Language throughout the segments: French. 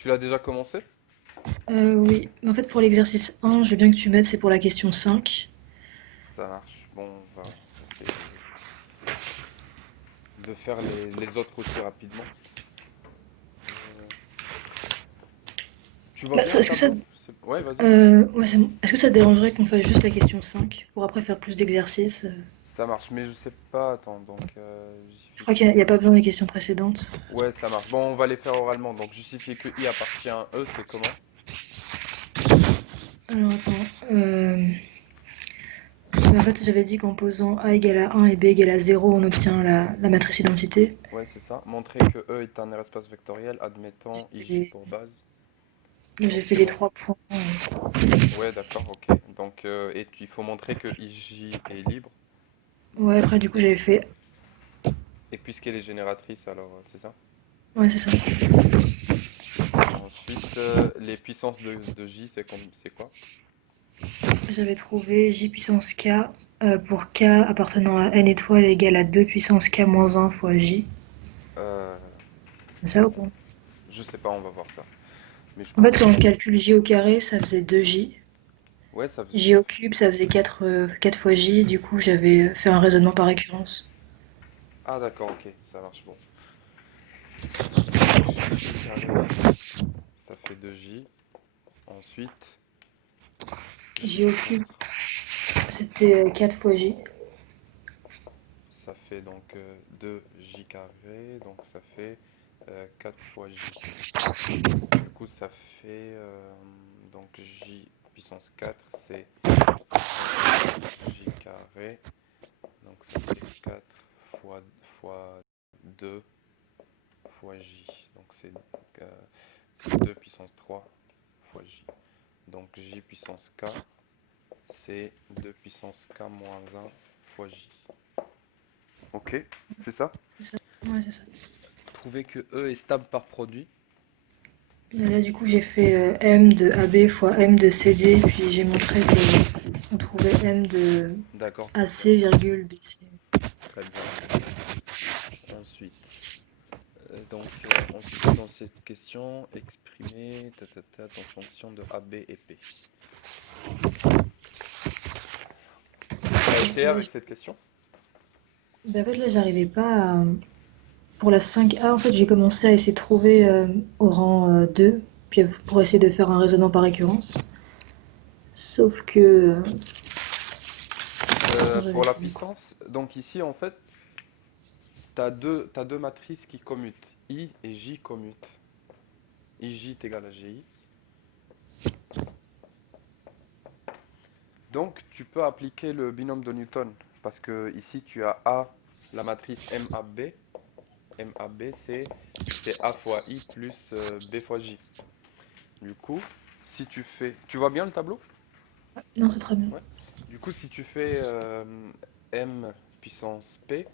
Tu l'as déjà commencé? Oui, en fait pour l'exercice 1, je veux bien que tu m'aides, c'est pour la question 5. Ça marche. Bon, on va essayer de faire les autres aussi rapidement. Tu vois Bah, bien le est-ce que ça, tableau? Ouais, vas-y. ouais, c'est bon. Est-ce que ça te dérangerait qu'on fasse juste la question 5 pour après faire plus d'exercices? Ça marche, mais je sais pas. Attends, donc Je justifier crois qu'il que n'y a, I. y a pas besoin des questions précédentes. Ouais, ça marche. Bon, on va les faire oralement. Donc justifier que I appartient à E, c'est comment? Alors attends. En fait, j'avais dit qu'en posant A égale à 1 et B égale à 0, on obtient la matrice identité. Ouais, c'est ça. Montrer que E est un espace vectoriel, admettant IJ Et pour base. j'ai Donc fait tu les montres. 3 points. Ouais, d'accord, ok. Donc, il faut montrer que IJ est libre. Ouais, après du coup j'avais fait. Et puisqu'elle est génératrice, alors c'est ça. Ouais, c'est ça. Ensuite, les puissances de J, c'est quoi? J'avais trouvé J puissance K pour K appartenant à n étoiles égale à 2 puissance K moins 1 fois J. Euh, C'est ça ou pas? je sais pas, on va voir ça. Mais je En pense fait, que quand on c'est. calcule J au carré, ça faisait 2J. Ouais, J au cube, ça faisait 4 fois J. Du coup, j'avais fait un raisonnement par récurrence. Ah, d'accord, ok, ça marche bon. Donc, J carré, ça fait 2J. Ensuite, J J au cube, puissance 3. c'était 4 fois J. Ça fait donc 2J carré. Donc, ça fait 4 fois J. Du coup, ça fait donc J puissance 4, c'est 4J carré. Donc ça fait 4 fois 2 fois J. Donc c'est 2 puissance 3 fois J. Donc J puissance K, c'est 2 puissance K moins 1 fois J. Ok, c'est ça. C'est ça. Ouais, c'est ça. Trouver que E est stable par produit. Et là, du coup, j'ai fait M de AB fois M de CD, puis j'ai montré qu'on trouvait M de D'accord, AC virgule BC. très bien. Ensuite, ensuite dans cette question, exprimer en fonction de A, B et P. T'as essayé Là, avec cette question? bah, en fait, là, j'arrivais pas à. Pour la 5A, en fait, j'ai commencé à essayer de trouver au rang 2, puis pour essayer de faire un raisonnement par récurrence. Sauf que. Attends, Pour j'avais la fait quoi? puissance, donc ici en fait, t'as deux matrices qui commutent. I et J commutent. IJ est égal à GI. Donc tu peux appliquer le binôme de Newton. Parce que ici tu as A, la matrice MAB. MAB c'est A fois I plus B fois J. Du coup, si tu fais. Tu vois bien le tableau? Non, c'est très bien. Ouais. Du coup, si tu fais M puissance P,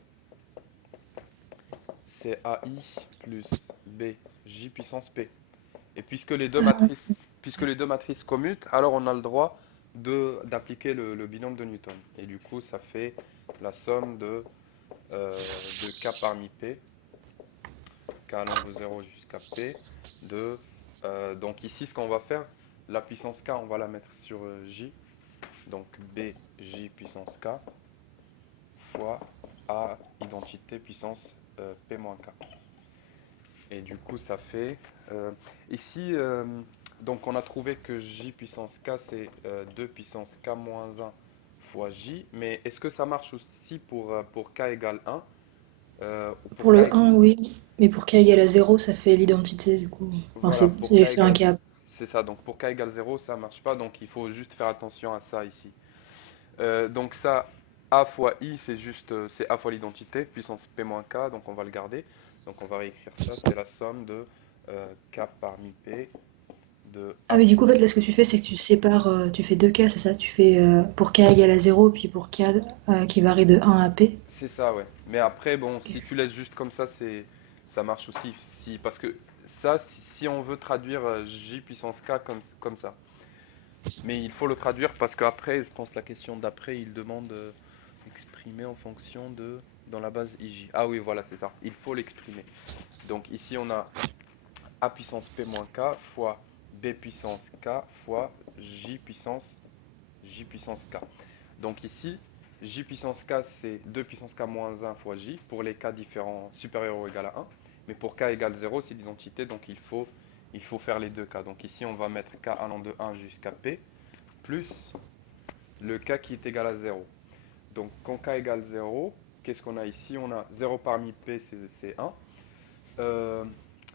c'est AI plus B J puissance P. Et puisque les deux matrices commutent, alors on a le droit d'appliquer le binôme de Newton. Et du coup, ça fait la somme de K parmi P, K allant de 0 jusqu'à P, donc ici, ce qu'on va faire, la puissance K, on va la mettre sur J, donc B J puissance K, fois A identité puissance P moins K. Et du coup, ça fait. euh, ici, donc on a trouvé que J puissance K, c'est 2 puissance K moins 1 fois J. Mais est-ce que ça marche aussi pour K égale 1 ou pour Pour K le 1, oui. Mais pour K égale à 0, ça fait l'identité, du coup. Enfin, voilà, pour K j'ai fait un égale. cas. C'est ça, donc pour K égale 0, ça marche pas. Donc il faut juste faire attention à ça ici. Donc ça, A fois I, c'est juste. C'est A fois l'identité, puissance P moins K, donc on va le garder. Donc on va réécrire ça, c'est la somme de K parmi P de Ah, A mais du coup, en fois fait, là, ce que tu fais, c'est que tu sépares, tu fais deux cas, c'est ça? Tu fais pour K égale à 0, puis pour K qui varie de 1 à P. C'est ça, ouais. Mais après, bon, Ok. si tu laisses juste comme ça, ça marche aussi. Parce que ça, si on veut traduire J puissance K comme ça. Mais il faut le traduire parce qu'après, je pense la question d'après, il demande exprimer en fonction dans la base IJ. Ah oui, voilà, c'est ça. Il faut l'exprimer. Donc ici, on a A puissance P moins K fois B puissance K fois J puissance K. Donc ici, J puissance K, c'est 2 puissance K moins 1 fois J pour les K différents supérieurs ou égal à 1. Mais pour K égale 0, c'est l'identité, donc il faut faire les deux K. Donc ici, on va mettre K allant de 1 jusqu'à P, plus le K qui est égal à 0. Donc quand K égale 0, qu'est-ce qu'on a ici? On a 0 parmi P, c'est 1.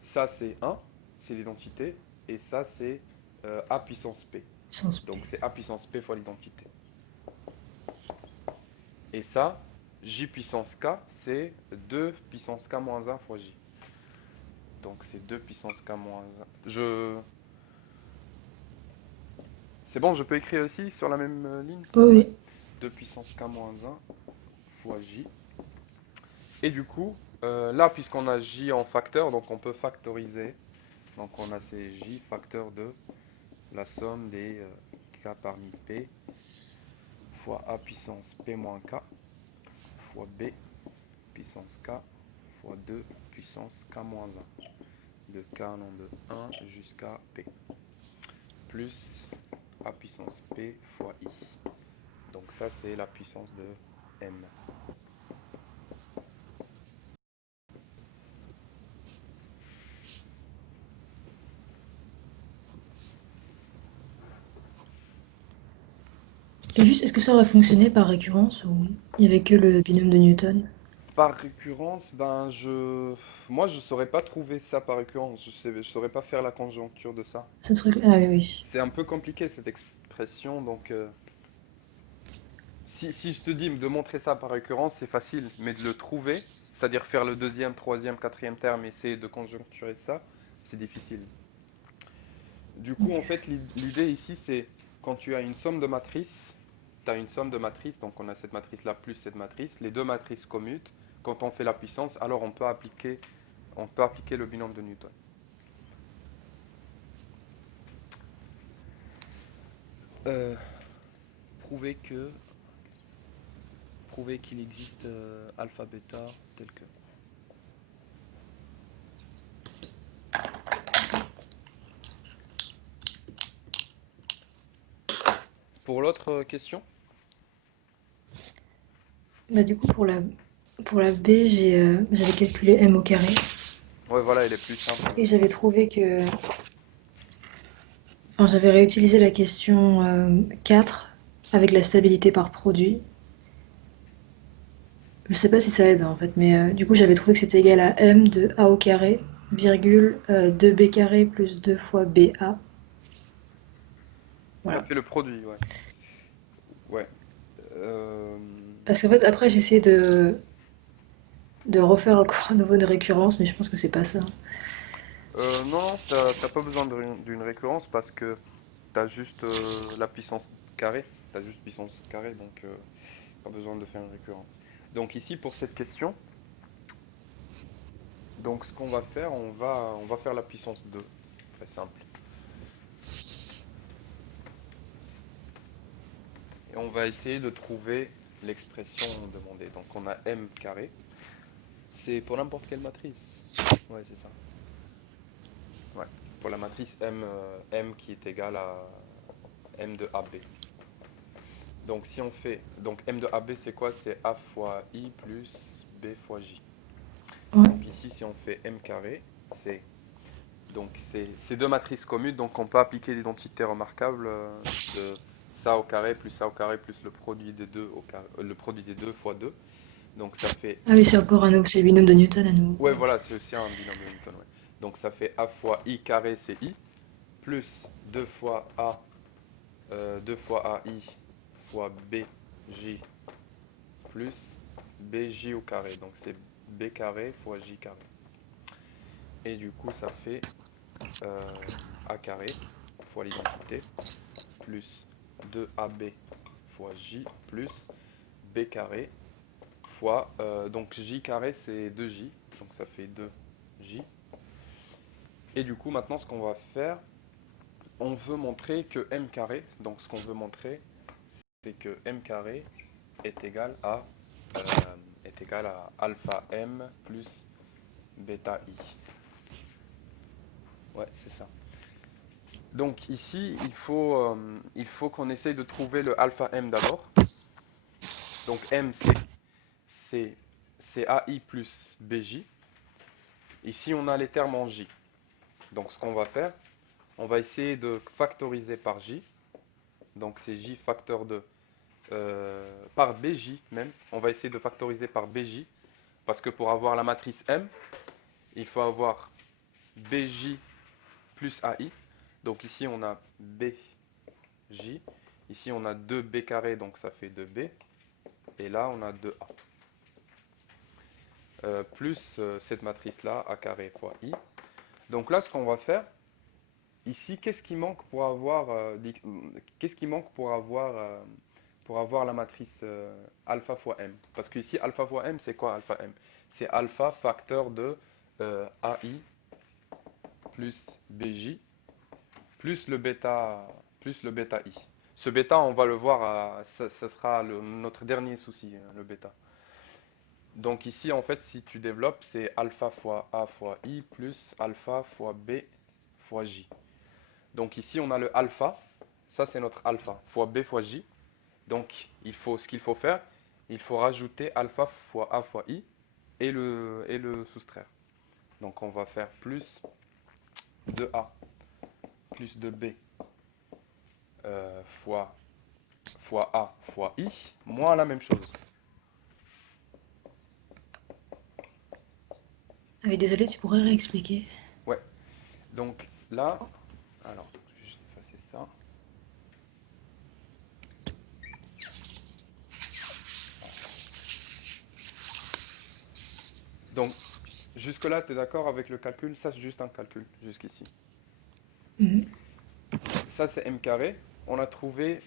Ça, c'est 1, c'est l'identité. Et ça, c'est A puissance P. Puissance P. Donc c'est A puissance P fois l'identité. Et ça, J puissance K, c'est 2 puissance K moins 1 fois J. Donc c'est 2 puissance K moins 1. C'est bon, je peux écrire ici sur la même ligne? Oui, oui. 2 puissance K moins 1 fois J. Et du coup, là, puisqu'on a J en facteur, donc on peut factoriser. Donc on a ces J facteur de la somme des K parmi P fois A puissance P moins K fois B puissance K fois 2 puissance K moins 1. De K allant de 1 jusqu'à P. Plus A puissance P fois I. Donc ça, c'est la puissance de M. Et juste, est-ce que ça aurait fonctionné par récurrence ou il n'y avait que le binôme de Newton? Par récurrence, moi, je saurais pas trouver ça par récurrence. Je saurais pas faire la conjoncture de ça. Ce truc. Ah oui, oui. C'est un peu compliqué cette expression, donc si je te dis de montrer ça par récurrence, c'est facile, mais de le trouver, c'est-à-dire faire le deuxième, troisième, quatrième terme, essayer de conjoncturer ça, c'est difficile. Du coup, en fait, l'idée ici, c'est quand tu as une somme de matrices, tu as une somme de matrices, donc on a cette matrice-là plus cette matrice, les deux matrices commutent, quand on fait la puissance, alors on peut appliquer le binôme de Newton. Euh, prouver que, prouver qu'il existe alpha bêta tel que. Pour l'autre question? Bah, du coup, pour la B, j'avais calculé m au carré Ouais, voilà, il est plus simple. et j'avais trouvé que. Enfin, j'avais réutilisé la question 4 avec la stabilité par produit. Je sais pas si ça aide en fait, mais du coup, j'avais trouvé que c'était égal à m de a au carré, virgule 2b carré plus 2 fois ba. Ça Voilà. fait le produit, ouais. Ouais. Euh, Parce qu'en fait, après, j'ai essayé de refaire encore à nouveau une récurrence, mais je pense que c'est pas ça. non, t'as pas besoin d'une récurrence parce que t'as juste la puissance carrée. T'as juste puissance carrée, donc pas besoin de faire une récurrence. Donc ici, pour cette question, donc ce qu'on va faire, on va faire la puissance 2. Très simple. Et on va essayer de trouver l'expression demandée. Donc on a m carré. C'est pour n'importe quelle matrice. Ouais, c'est ça. Ouais. Pour la matrice M qui est égale à M de AB. Donc si on fait, donc M de AB c'est quoi? C'est A fois I plus B fois J. Ouais. Donc ici si on fait M carré, c'est ces deux matrices communes, donc on peut appliquer l'identité remarquable de ça au carré plus ça au carré plus le produit des deux au carré, le produit des deux fois 2. Donc ça fait, Ah oui, c'est encore un autre, c'est le binôme de Newton à nouveau. ouais voilà, c'est aussi un binôme de Newton, ouais. Donc ça fait A fois I carré c'est I plus 2 fois A 2 fois AI fois BJ plus BJ au carré. Donc c'est B carré fois J carré. Et du coup, ça fait A carré fois l'identité plus 2AB fois J plus B carré fois. Donc J carré, c'est 2J. Donc ça fait 2J. Et du coup, maintenant, ce qu'on va faire, on veut montrer que M carré, donc ce qu'on veut montrer, c'est que M carré est égal à, est égal à alpha M plus bêta I. Ouais, c'est ça. Donc ici, il faut qu'on essaye de trouver le alpha m d'abord. Donc m, c'est c'est AI plus BJ. Ici, on a les termes en J. Donc ce qu'on va faire, on va essayer de factoriser par J. Donc c'est J facteur de par BJ même. On va essayer de factoriser par BJ. Parce que pour avoir la matrice M, il faut avoir BJ plus AI. Donc ici, on a BJ. Ici, on a 2B carré, donc ça fait 2B. Et là, on a 2A. Plus cette matrice-là, A carré fois I. Donc là, ce qu'on va faire, ici, qu'est-ce qui manque pour avoir, qu'est-ce qui manque pour avoir la matrice alpha fois M? Parce que ici, alpha fois M, c'est quoi alpha M? C'est alpha facteur de AI plus BJ plus le bêta I. Ce bêta, on va le voir, ça sera notre dernier souci, le bêta. Donc ici, en fait, si tu développes, c'est alpha fois A fois I plus alpha fois B fois J. Donc ici, on a le alpha, ça c'est notre alpha, fois B fois J. Donc ce qu'il faut faire, il faut rajouter alpha fois A fois I et le soustraire. Donc on va faire plus de A plus de B fois A fois I, moins la même chose. Ah oui, désolé, tu pourrais réexpliquer. Ouais, donc là, alors, je vais juste effacer ça. Donc, jusque-là, tu es d'accord avec le calcul? Ça, c'est juste un calcul, jusqu'ici. Mhm. Ça, c'est m carré. On a trouvé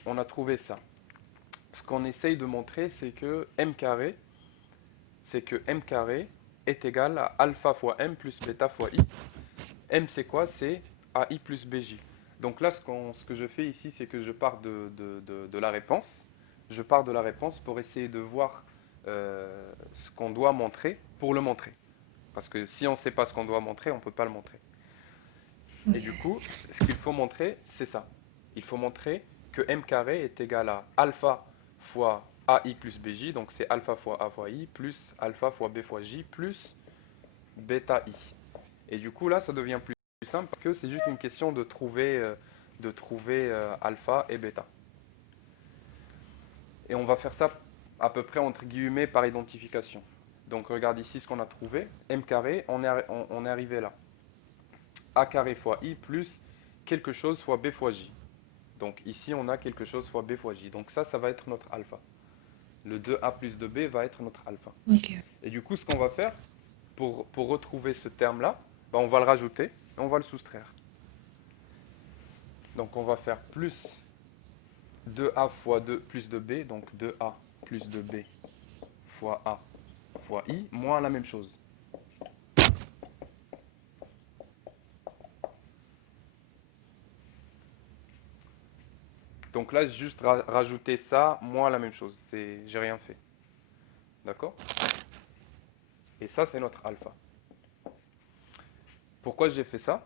ça. Ce qu'on essaye de montrer, c'est que m carré est égal à alpha fois m plus bêta fois i. M, c'est quoi? C'est AI plus BJ. Donc là, ce que je fais ici, c'est que je pars de la réponse. Je pars de la réponse pour essayer de voir ce qu'on doit montrer pour le montrer. Parce que si on ne sait pas ce qu'on doit montrer, on ne peut pas le montrer. Et Ok. du coup, ce qu'il faut montrer, c'est ça. Il faut montrer que m carré est égal à alpha fois AI plus BJ, donc c'est alpha fois A fois I, plus alpha fois B fois J, plus bêta I. Et du coup, là, ça devient plus simple parce que c'est juste une question de trouver alpha et bêta. Et on va faire ça à peu près entre guillemets par identification. Donc regarde ici ce qu'on a trouvé. M carré, on est arrivé là. A carré fois I plus quelque chose fois B fois J. Donc ici, on a quelque chose fois B fois J. Donc ça va être notre alpha. Le 2A plus 2B va être notre alpha. Ok. Et du coup, ce qu'on va faire pour retrouver ce terme-là, ben, on va le rajouter et on va le soustraire. Donc on va faire plus 2A fois 2 plus 2B, donc 2A plus 2B fois A fois I, moins la même chose. Donc là, j'ai juste rajouté ça, moins la même chose. J'ai rien fait. D'accord? Et ça, c'est notre alpha. Pourquoi j'ai fait ça?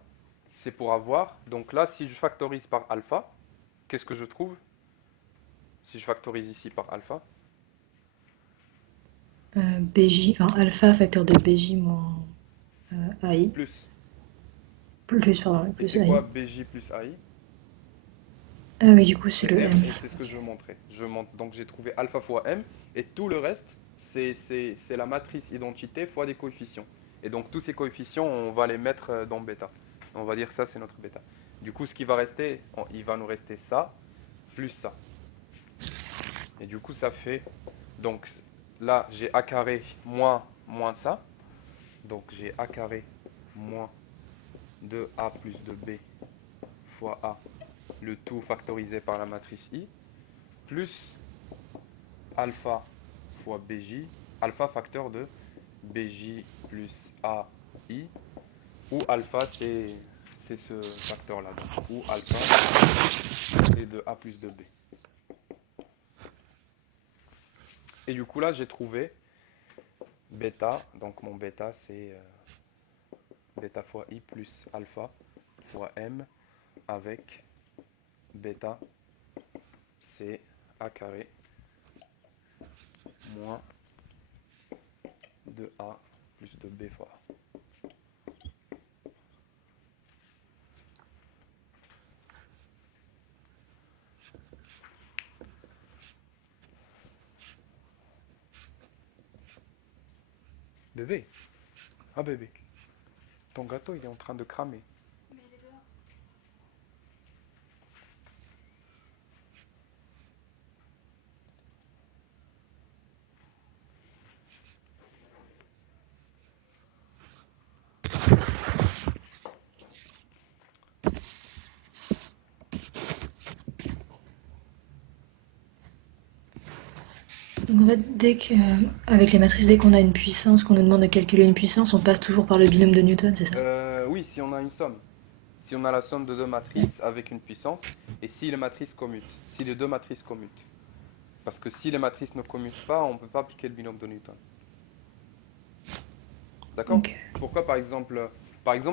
C'est pour avoir, donc là, si je factorise par alpha, qu'est-ce que je trouve? Si je factorise ici par alpha, BJ, enfin alpha facteur de BJ moins AI. plus. Plus, pardon, Et plus c'est quoi AI. BJ plus AI? Ah oui, du coup, c'est C'est le M M. et c'est ce que je montrais. Donc j'ai trouvé alpha fois M et tout le reste, c'est la matrice identité fois des coefficients. Et donc tous ces coefficients, on va les mettre dans bêta. On va dire ça, c'est notre bêta. Du coup, ce qui va rester, il va nous rester ça plus ça. Et du coup, ça fait, donc là, j'ai A carré moins ça. Donc j'ai A carré moins 2A plus 2B fois A, le tout factorisé par la matrice I, plus alpha fois BJ, alpha facteur de BJ plus AI, où alpha c'est ce facteur-là, donc où alpha c'est de A plus de B. Et du coup là j'ai trouvé bêta, donc mon bêta c'est bêta fois I plus alpha fois M avec bêta, c'est A carré moins 2A plus 2B fois A. Bébé, ah bébé, ton gâteau il est en train de cramer. Donc en fait, avec les matrices, dès qu'on a une puissance, qu'on nous demande de calculer une puissance, on passe toujours par le binôme de Newton, c'est ça? Oui, si on a une somme. Si on a la somme de deux matrices avec une puissance, et si les matrices commutent, si les deux matrices commutent. Parce que si les matrices ne commutent pas, on ne peut pas appliquer le binôme de Newton. D'accord? Ok. Pourquoi par exemple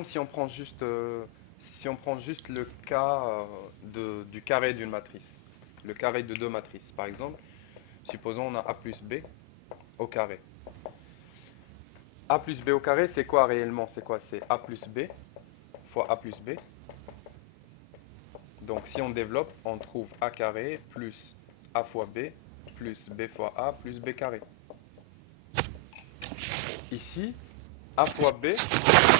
si on prend juste le cas du carré d'une matrice, le carré de deux matrices, par exemple, supposons on a A plus B au carré. A plus B au carré, c'est quoi réellement? C'est quoi? C'est A plus B fois A plus B. Donc si on développe, on trouve A carré plus A fois B plus B fois A plus B carré. Ici, A fois B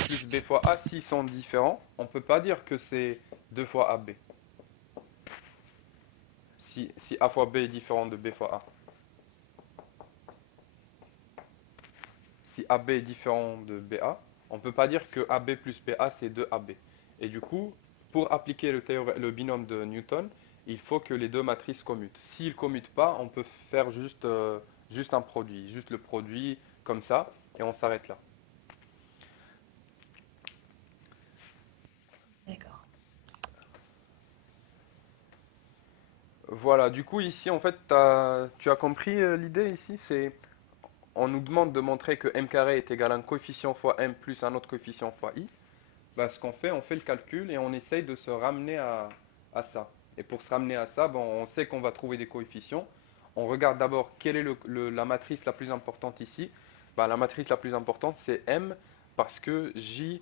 plus B fois A, s'ils sont différents, on ne peut pas dire que c'est 2 fois AB. Si A fois B est différent de B fois A. Si AB est différent de BA, on ne peut pas dire que AB plus BA c'est 2AB. Et du coup, pour appliquer le binôme de Newton, il faut que les deux matrices commutent. S'ils ne commutent pas, on peut faire juste un produit, juste le produit comme ça, et on s'arrête là. D'accord. Voilà, du coup ici en fait, tu as compris l'idée ici, on nous demande de montrer que m carré est égal à un coefficient fois m plus un autre coefficient fois i. Bah, ce qu'on fait, on fait le calcul et on essaye de se ramener à ça. Et pour se ramener à ça, bon, on sait qu'on va trouver des coefficients. On regarde d'abord quelle est la matrice la plus importante ici. Bah, la matrice la plus importante, c'est M, parce que J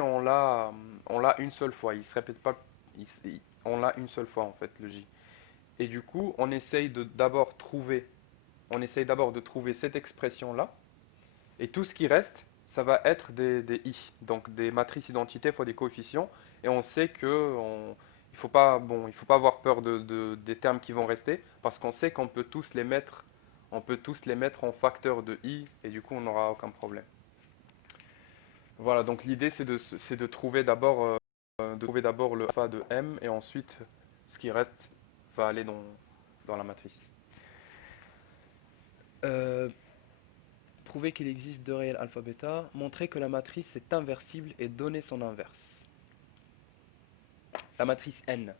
on l'a une seule fois. Il se répète pas, on l'a une seule fois en fait, le J. Et du coup, on essaye d'abord de trouver cette expression-là. Et tout ce qui reste, ça va être des i, donc des matrices identités fois des coefficients. Et on sait que il faut pas avoir peur des termes qui vont rester, parce qu'on sait qu'on peut tous les mettre, on peut tous les mettre en facteur de i, et du coup on n'aura aucun problème. Voilà, donc l'idée c'est de trouver d'abord le alpha de m, et ensuite ce qui reste va aller dans la matrice. Euh, Prouver qu'il existe deux réels alpha bêta, montrer que la matrice est inversible et donner son inverse. La matrice n.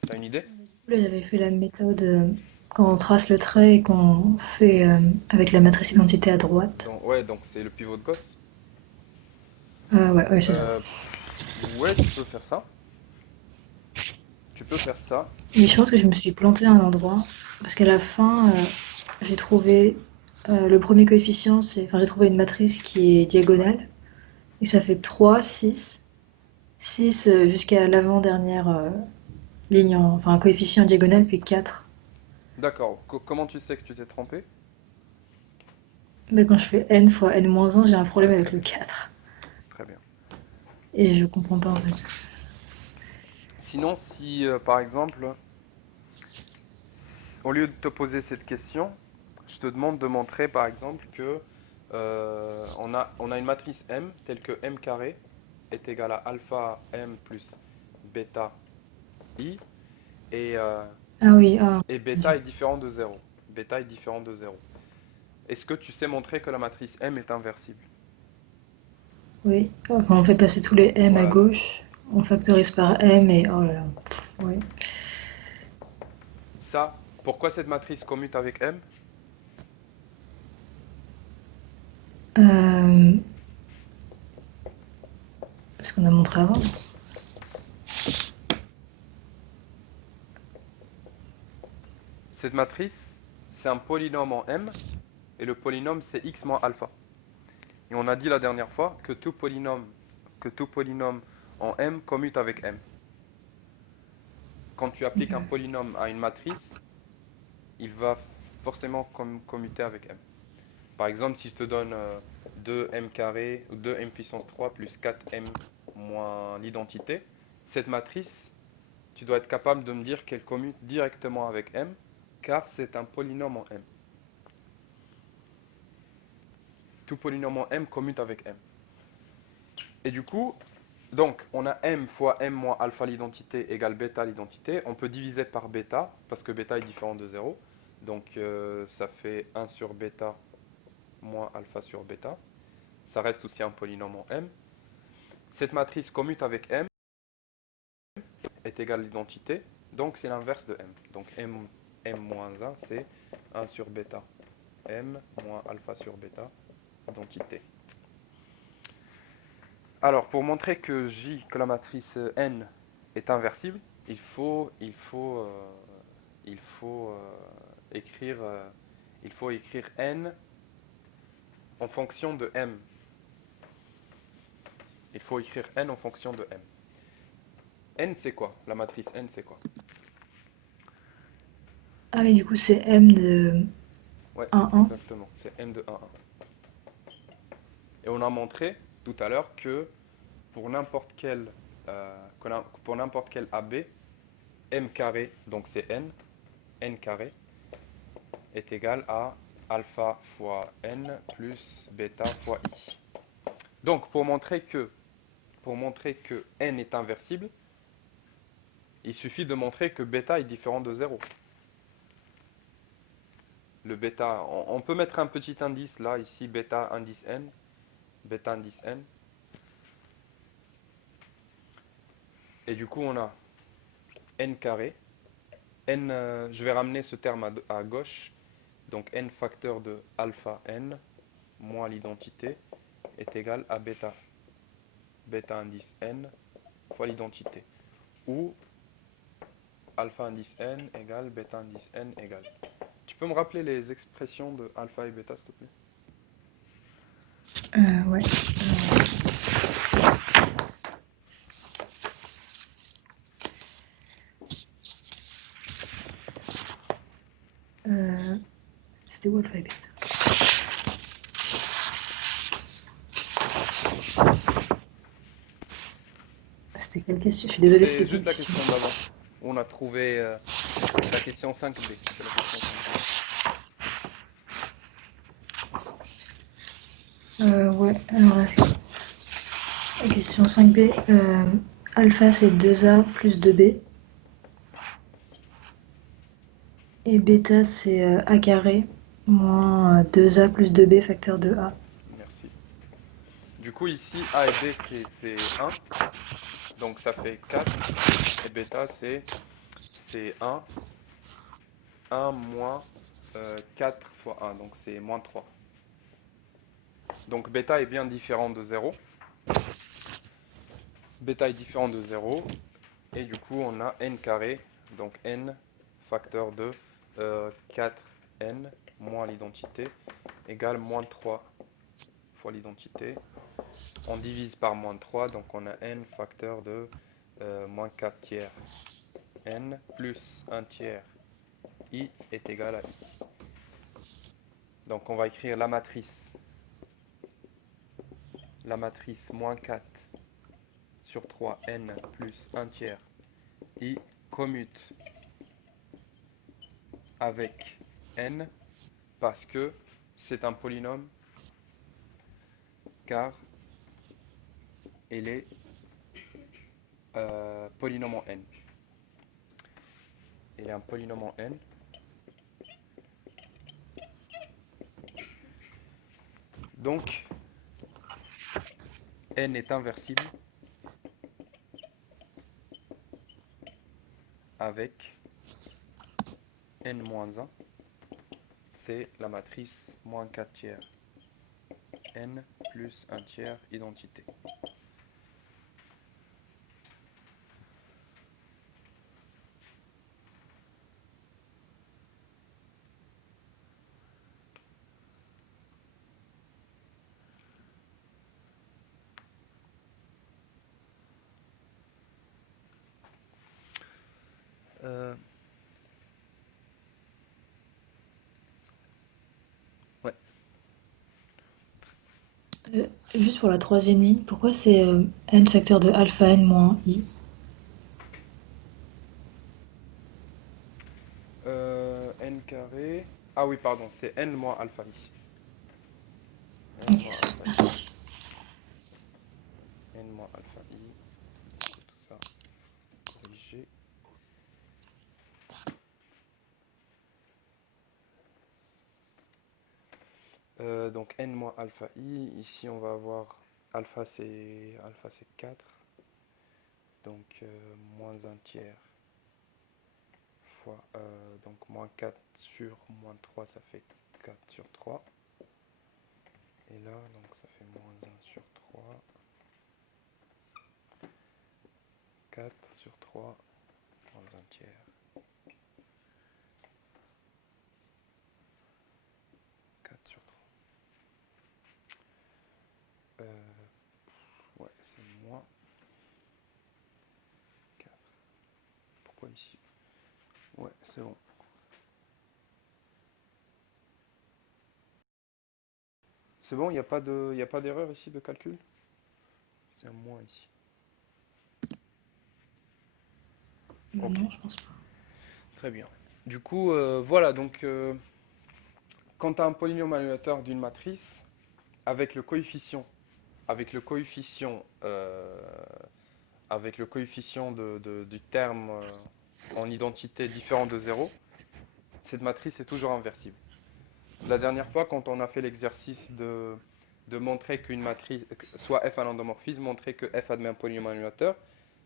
T'as une idée? Là, j'avais fait la méthode quand on trace le trait et qu'on fait avec la matrice identité à droite. Donc c'est le pivot de Gauss. Ouais, ouais, c'est ça. Ouais, tu peux faire ça. Tu peux faire ça. Mais je pense que je me suis plantée à un endroit parce qu'à la fin, j'ai trouvé le premier coefficient, enfin, j'ai trouvé une matrice qui est diagonale et ça fait 3, 6, 6 jusqu'à l'avant-dernière ligne, enfin un coefficient diagonal, puis 4. D'accord. Comment tu sais que tu t'es trompé? Mais quand je fais n fois n-1, j'ai un problème avec le 4. Très bien. Et je comprends pas en fait. Sinon, si par exemple, au lieu de te poser cette question, je te demande de montrer par exemple que on a une matrice M telle que m carré est égal à alpha m plus bêta i et, Ah oui, ah, et mon Dieu. bêta est différent de zéro. Bêta est différent de zéro. Est-ce que tu sais montrer que la matrice M est inversible? Oui. Quand on fait passer tous les m à Voilà. gauche, on factorise par m et oh là là. Ouais. Ça, pourquoi cette matrice commute avec M? Euh, ce qu'on a montré avant. Cette matrice, c'est un polynôme en M, et le polynôme, c'est x moins alpha. Et on a dit la dernière fois que tout polynôme en M commute avec M. Quand tu appliques un polynôme à une matrice, il va forcément commuter avec M. Par exemple, si je te donne 2m carré ou 2m puissance 3 plus 4m moins l'identité, cette matrice, tu dois être capable de me dire qu'elle commute directement avec M, car c'est un polynôme en M. Tout polynôme en M commute avec M. Et du coup, donc, on a m fois m moins alpha l'identité égale bêta l'identité. On peut diviser par bêta, parce que bêta est différent de 0. Donc, ça fait 1 sur bêta moins alpha sur bêta. Ça reste aussi un polynôme en m. Cette matrice commute avec m est égale à l'identité. Donc, c'est l'inverse de m. Donc, m moins 1, c'est 1 sur bêta m moins alpha sur bêta identité. Alors, pour montrer que la matrice n est inversible, il faut écrire, n en fonction de m. Il faut écrire n en fonction de m. N, c'est quoi? La matrice n, c'est quoi? Ah oui, du coup, c'est M de Ouais, 1, 1. exactement. C'est m de 1, 1. Et on a montré tout à l'heure que pour n'importe quel, AB, m carré, donc c'est n carré, est égal à alpha fois n plus bêta fois i. Donc, pour montrer que n est inversible, il suffit de montrer que bêta est différent de 0. Le bêta, on peut mettre un petit indice là, ici, bêta indice n, bêta indice n. Et du coup, on a n carré. N, je vais ramener ce terme à gauche. Donc n facteur de alpha n moins l'identité est égal à bêta. Bêta indice n fois l'identité. Ou alpha indice n égale bêta indice n égale. Tu peux me rappeler les expressions de alpha et bêta, s'il te plaît? Ouais. C'était où alpha et bêta? C'était quelle question? Je suis désolée, C'est c'était juste quelle la question? question d'avant. On a trouvé la question 5b. C'est la question 5b. Ouais, alors la question 5b. Alpha, c'est 2a plus 2b. Et bêta, c'est a carré moins 2a plus 2b facteur de a. Merci. Du coup, ici, A et B, c'est 1. Donc, ça fait 4. Et bêta, c'est 1. 1 moins 4 fois 1. Donc, c'est moins 3. Donc, bêta est bien différent de 0. Bêta est différent de 0. Et du coup, on a n carré. Donc, n facteur de 4n moins l'identité égale moins 3 fois l'identité. On divise par moins 3, donc on a n facteur de moins 4 tiers. N plus 1 tiers i est égal à i. Donc on va écrire la matrice moins 4 sur 3 n plus 1 tiers i commute avec n parce que c'est un polynôme car elle est polynôme en n. Elle est un polynôme en n. Donc n est inversible avec n-1, c'est la matrice moins 4 tiers n plus un tiers identité. Euh, ouais. Juste pour la troisième ligne, pourquoi c'est n facteur de alpha n moins i? N carré. Ah oui, pardon, c'est n moins alpha i. N Ok, moins super, alpha i. merci. N moins alpha i. Donc tout ça corrigé. Donc n moins alpha i. Ici, on va avoir alpha c'est 4. Donc moins un tiers fois donc moins 4 sur moins 3, ça fait 4 sur 3. Et là, donc ça fait moins un sur 3. 4 sur 3, moins un tiers. 4 sur 3. Ouais, c'est moins 4. Pourquoi ici? Ouais, c'est bon. C'est bon, il n'y a pas d'erreur ici de calcul? C'est un moins ici. Ok, Non, je pense pas. très bien. Du coup, voilà, donc quand tu as un polynôme annulateur d'une matrice, avec le coefficient, avec le coefficient, euh, avec le coefficient du terme en identité différent de 0, cette matrice est toujours inversible. La dernière fois, quand on a fait l'exercice de montrer qu'une matrice, soit F un endomorphisme, montrer que F admet un polynôme annulateur,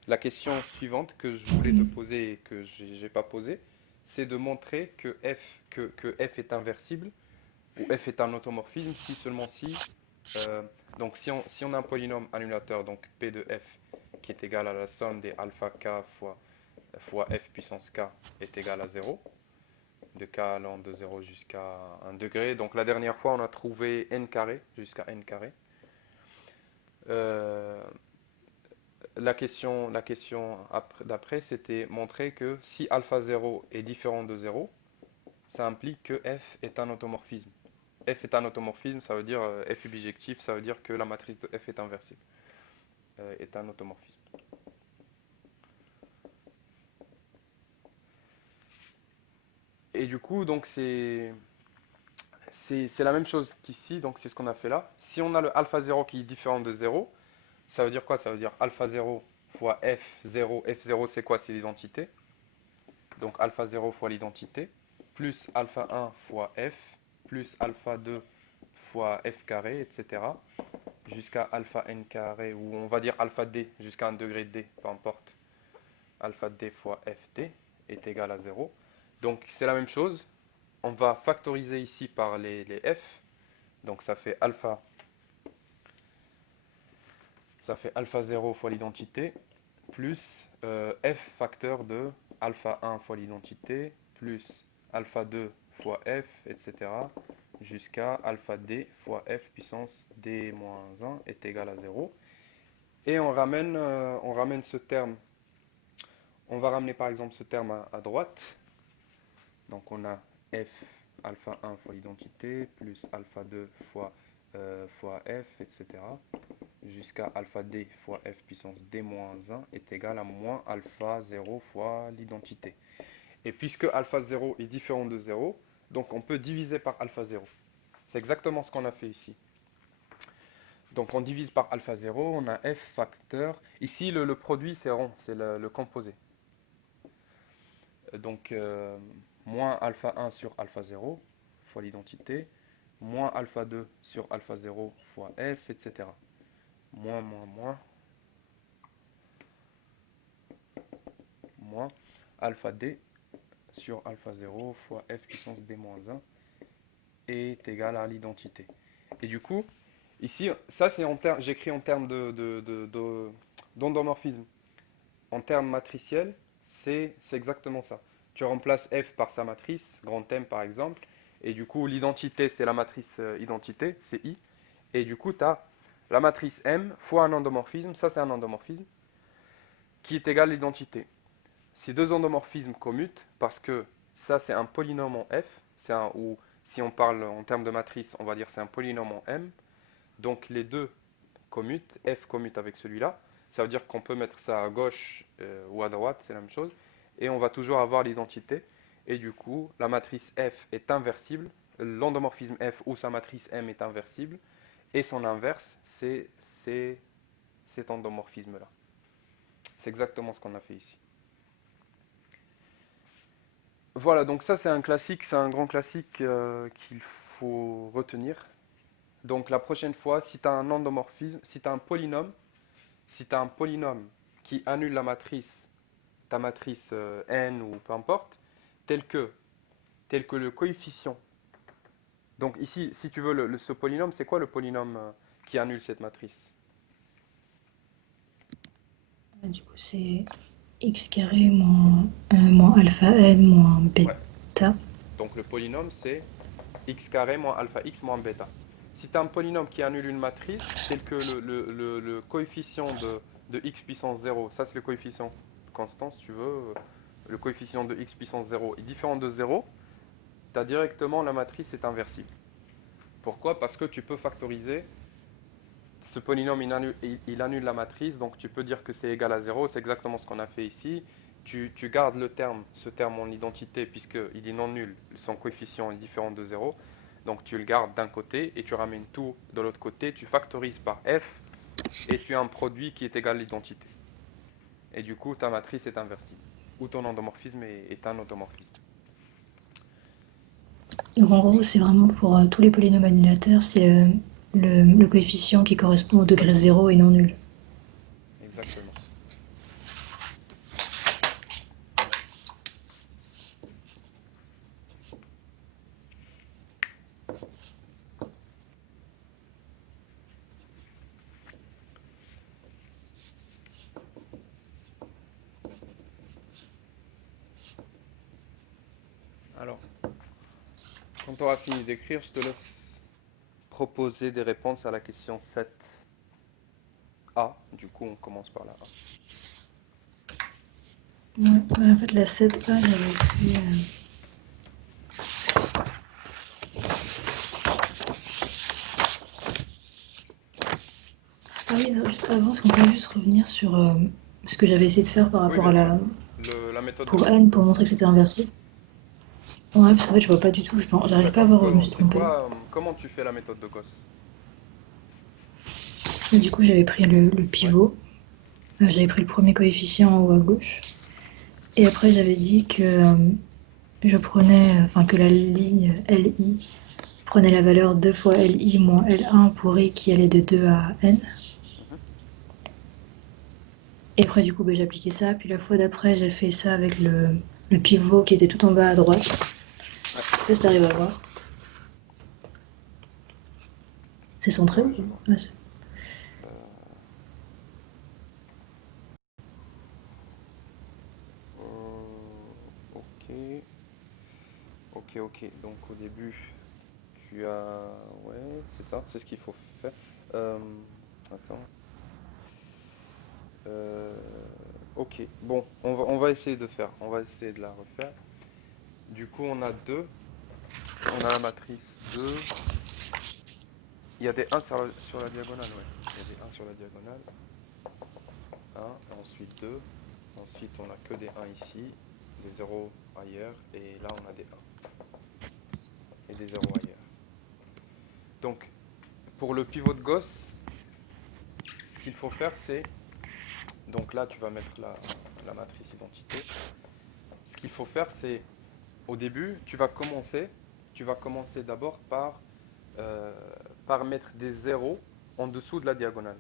la question suivante que je voulais te Mhm. poser et que j'ai pas posée, c'est de montrer que F est inversible ou F est un automorphisme si seulement si, euh, donc si on a un polynôme annulateur, donc P de F, qui est égal à la somme des alpha k fois F puissance k est égal à 0, de k allant de 0 jusqu'à 1 degré. Donc la dernière fois, on a trouvé n carré jusqu'à n carré. Euh, la question d'après, c'était montrer que si alpha 0 est différent de 0, ça implique que f est un automorphisme. F est un automorphisme, ça veut dire f est bijectif, ça veut dire que la matrice de f est inversible, est un automorphisme. Et du coup, donc c'est la même chose qu'ici, donc c'est ce qu'on a fait là. Si on a le alpha 0 qui est différent de 0, ça veut dire quoi? Ça veut dire alpha 0 fois f0. F0 c'est quoi? C'est l'identité. Donc alpha 0 fois l'identité, plus alpha 1 fois f, plus alpha 2 fois f carré, etc. Jusqu'à alpha n carré, ou on va dire alpha d, jusqu'à un degré d, peu importe. Alpha d fois ft est égal à 0. Donc c'est la même chose. On va factoriser ici par les f. Donc ça fait alpha 0 fois l'identité, plus f facteur de alpha 1 fois l'identité, plus alpha 2 fois f, etc. jusqu'à alpha d fois f puissance d-1 est égal à 0. Et on ramène ce terme. On va ramener par exemple ce terme à droite. Donc on a f alpha 1 fois l'identité, plus alpha 2 fois f, etc. jusqu'à alpha d fois f puissance d-1 est égal à moins alpha 0 fois l'identité. Et puisque alpha 0 est différent de 0, donc on peut diviser par alpha 0. C'est exactement ce qu'on a fait ici. Donc on divise par alpha 0, on a f facteur. Ici le produit c'est rond, c'est le composé. Donc moins alpha 1 sur alpha 0 fois l'identité, moins alpha 2 sur alpha 0 fois f, etc. Moins alpha d sur alpha 0 fois f puissance d-1 est égal à l'identité. Et du coup, Ici, ça c'est en termes, j'écris en termes d'endomorphisme. En termes matriciels, c'est exactement ça. Tu remplaces f par sa matrice, grand M par exemple, et du coup l'identité c'est la matrice identité, c'est I, et du coup tu as la matrice M fois un endomorphisme, ça c'est un endomorphisme, qui est égal à l'identité. Ces deux endomorphismes commutent parce que ça c'est un polynôme en F, ou si on parle en termes de matrice, on va dire c'est un polynôme en M, donc les deux commutent, F commute avec celui-là, ça veut dire qu'on peut mettre ça à gauche ou à droite, c'est la même chose, et on va toujours avoir l'identité, et du coup la matrice F est inversible, l'endomorphisme F ou sa matrice M est inversible, et son inverse c'est cet endomorphisme-là. C'est exactement ce qu'on a fait ici. Voilà, donc ça c'est un classique, c'est un grand classique qu'il faut retenir. Donc la prochaine fois, si tu as un endomorphisme, si tu as un polynôme, si tu as un polynôme qui annule la matrice, ta matrice n ou peu importe, tel que, tel que le coefficient. Donc ici, si tu veux ce polynôme, c'est quoi le polynôme qui annule cette matrice? Du coup, c'est x carré moins alpha n moins Ouais. bêta. Donc le polynôme c'est x carré moins alpha x moins bêta. Si tu as un polynôme qui annule une matrice, tel que le coefficient de x puissance 0, ça c'est le coefficient constant si tu veux, le coefficient de x puissance 0 est différent de 0, tu as directement la matrice est inversible. Pourquoi? Parce que tu peux factoriser, ce polynôme il annule la matrice, donc tu peux dire que c'est égal à 0, c'est exactement ce qu'on a fait ici. Tu gardes ce terme en identité puisqu'il est non nul, son coefficient est différent de 0. Donc tu le gardes d'un côté et tu ramènes tout de l'autre côté, tu factorises par f et tu as un produit qui est égal à l'identité. Et du coup ta matrice est inversible, ou ton endomorphisme est un automorphisme. Donc en gros, c'est vraiment pour tous les polynômes annulateurs, c'est le coefficient qui correspond au degré Exactement, 0 et non nul. exactement. Alors, quand tu auras fini d'écrire, je te laisse proposer des réponses à la question 7A. Du coup, on commence par la A. Ouais, en fait, la 7A, j'avais pris. Ah oui, non, juste avant, est-ce qu'on peut juste revenir sur ce que j'avais essayé de faire par Oui, rapport bien à sûr. la. La méthode de Pour Gauss. n, pour montrer que c'était inversé. Ouais, parce qu'en fait, je vois pas du tout, j'arrive pas à D'accord. voir où je me suis C'est trompée. quoi, comment tu fais la méthode de Gauss? Et du coup, j'avais pris le Ouais. pivot, j'avais pris le premier coefficient en haut à gauche, et après, j'avais dit que je prenais, enfin, que la ligne LI prenait la valeur 2 fois LI moins L1 pour I qui allait de 2 à N. Mhm. Et après, du coup, bah, j'ai appliqué ça. Puis la fois d'après, j'ai fait ça avec le pivot qui était tout en bas à droite. Ouais. Je sais pas si t'arrives à voir. C'est centré Ouais, ou je vois. pas? Euh, ok. Ok, ok. Donc au début, tu as... Ouais, c'est ça, c'est ce qu'il faut faire. Euh, Attends. Euh, ok, bon, on va essayer de faire. On va essayer de la refaire. Du coup, on a 2. On a la matrice 2. Il y a des 1 sur la diagonale, ouais. Il y a des 1 sur la diagonale. 1, ensuite 2. Ensuite, on n'a que des 1 ici, des 0 ailleurs, et là, on a des 1 et des 0 ailleurs. Donc, pour le pivot de Gauss, ce qu'il faut faire, c'est... Donc là, tu vas mettre la matrice identité. Ce qu'il faut faire, c'est, au début, tu vas commencer d'abord euh, par mettre des zéros en dessous de la diagonale.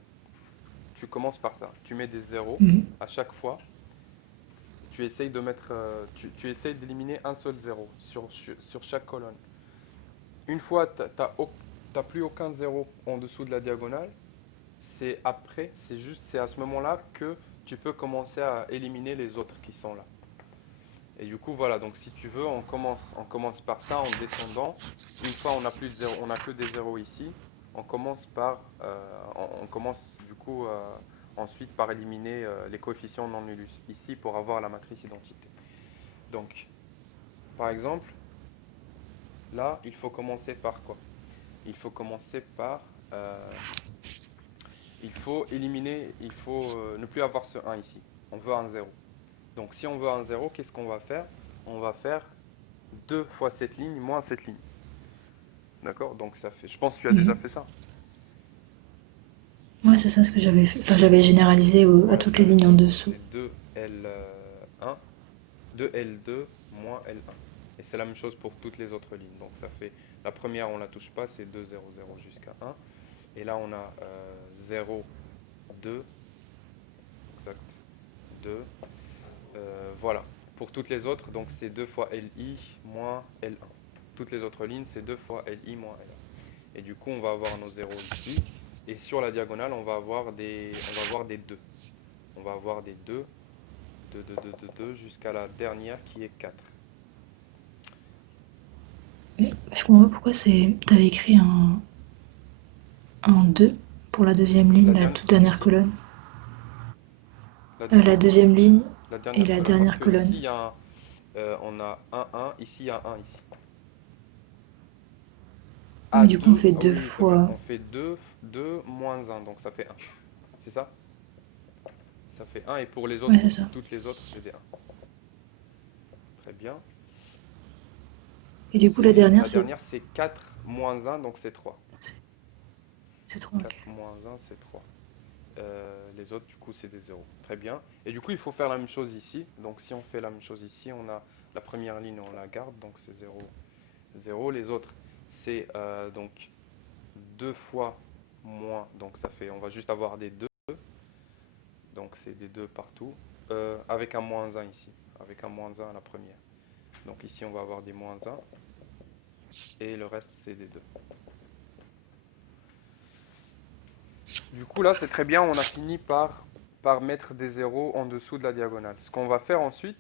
Tu commences par ça. Tu mets des zéros Mhm. à chaque fois. Tu essayes de mettre, tu essayes d'éliminer un seul zéro sur chaque colonne. Une fois, t'as plus aucun zéro en dessous de la diagonale, c'est après, c'est à ce moment-là que tu peux commencer à éliminer les autres qui sont là. Et du coup, voilà, donc si tu veux, on commence par ça en descendant. Une fois on n'a plus de zéro, on n'a que des zéros ici, on commence du coup ensuite par éliminer les coefficients non nuls ici pour avoir la matrice identité. Donc, par exemple, là, il faut commencer par quoi? Il faut commencer par, il faut éliminer, il faut ne plus avoir ce un ici. On veut un zéro. Donc si on veut un zéro, qu'est-ce qu'on va faire? On va faire 2 fois cette ligne moins cette ligne. D'accord? Donc ça fait. Je pense que tu as déjà Mhm. fait ça. Ouais, c'est ça ce que j'avais fait. Enfin, j'avais généralisé à Ouais, toutes les la même lignes en chose. Donc dessous. c'est 2L1, 2L2 moins L1. Et c'est la même chose pour toutes les autres lignes. Donc ça fait. La première, on la touche pas, c'est 2, 0, 0 jusqu'à 1. Et là, on a 0, 2, exact, 2. Voilà. Pour toutes les autres, donc c'est 2 fois LI moins L1. Toutes les autres lignes, c'est 2 fois LI moins L1. Et du coup, on va avoir nos zéros ici. Et sur la diagonale, on va avoir des 2. On va avoir des 2, 2, 2, 2, 2, 2, jusqu'à la dernière qui est 4. Mais je comprends pas pourquoi t'avais écrit un 2 pour la deuxième ligne, La la dernière, toute dernière ici, colonne. la La dernière colonne. deuxième ligne La et dernière la colonne, parce dernière que ici, colonne. on a un 1, ici, il y a un ici. Mais Ah, du coup, on 2, fait ah oui, deux oui, c'est vrai. fois. On fait 2, 2 moins un, donc ça fait un. C'est ça? Ça fait un, et pour les Ouais, autres c'est aussi. ça. Toutes les autres, c'est des 1. Très bien. Et du coup, la dernière, La dernière, c'est 4 moins un, donc c'est 3. c'est 3. Ok. 4 moins un, c'est 3. Les autres, du coup, c'est des zéros. Très bien. Et du coup, il faut faire la même chose ici. Donc, si on fait la même chose ici, on a la première ligne, on la garde. Donc, c'est 0, 0. Les autres, c'est donc 2 fois moins. Donc, ça fait, on va juste avoir des 2. Donc, c'est des 2 partout. Avec un moins un ici. Avec un moins un à la première. Donc, ici, on va avoir des moins un. Et le reste, c'est des 2. Du coup, là, c'est très bien. On a fini par mettre des zéros en dessous de la diagonale. Ce qu'on va faire ensuite,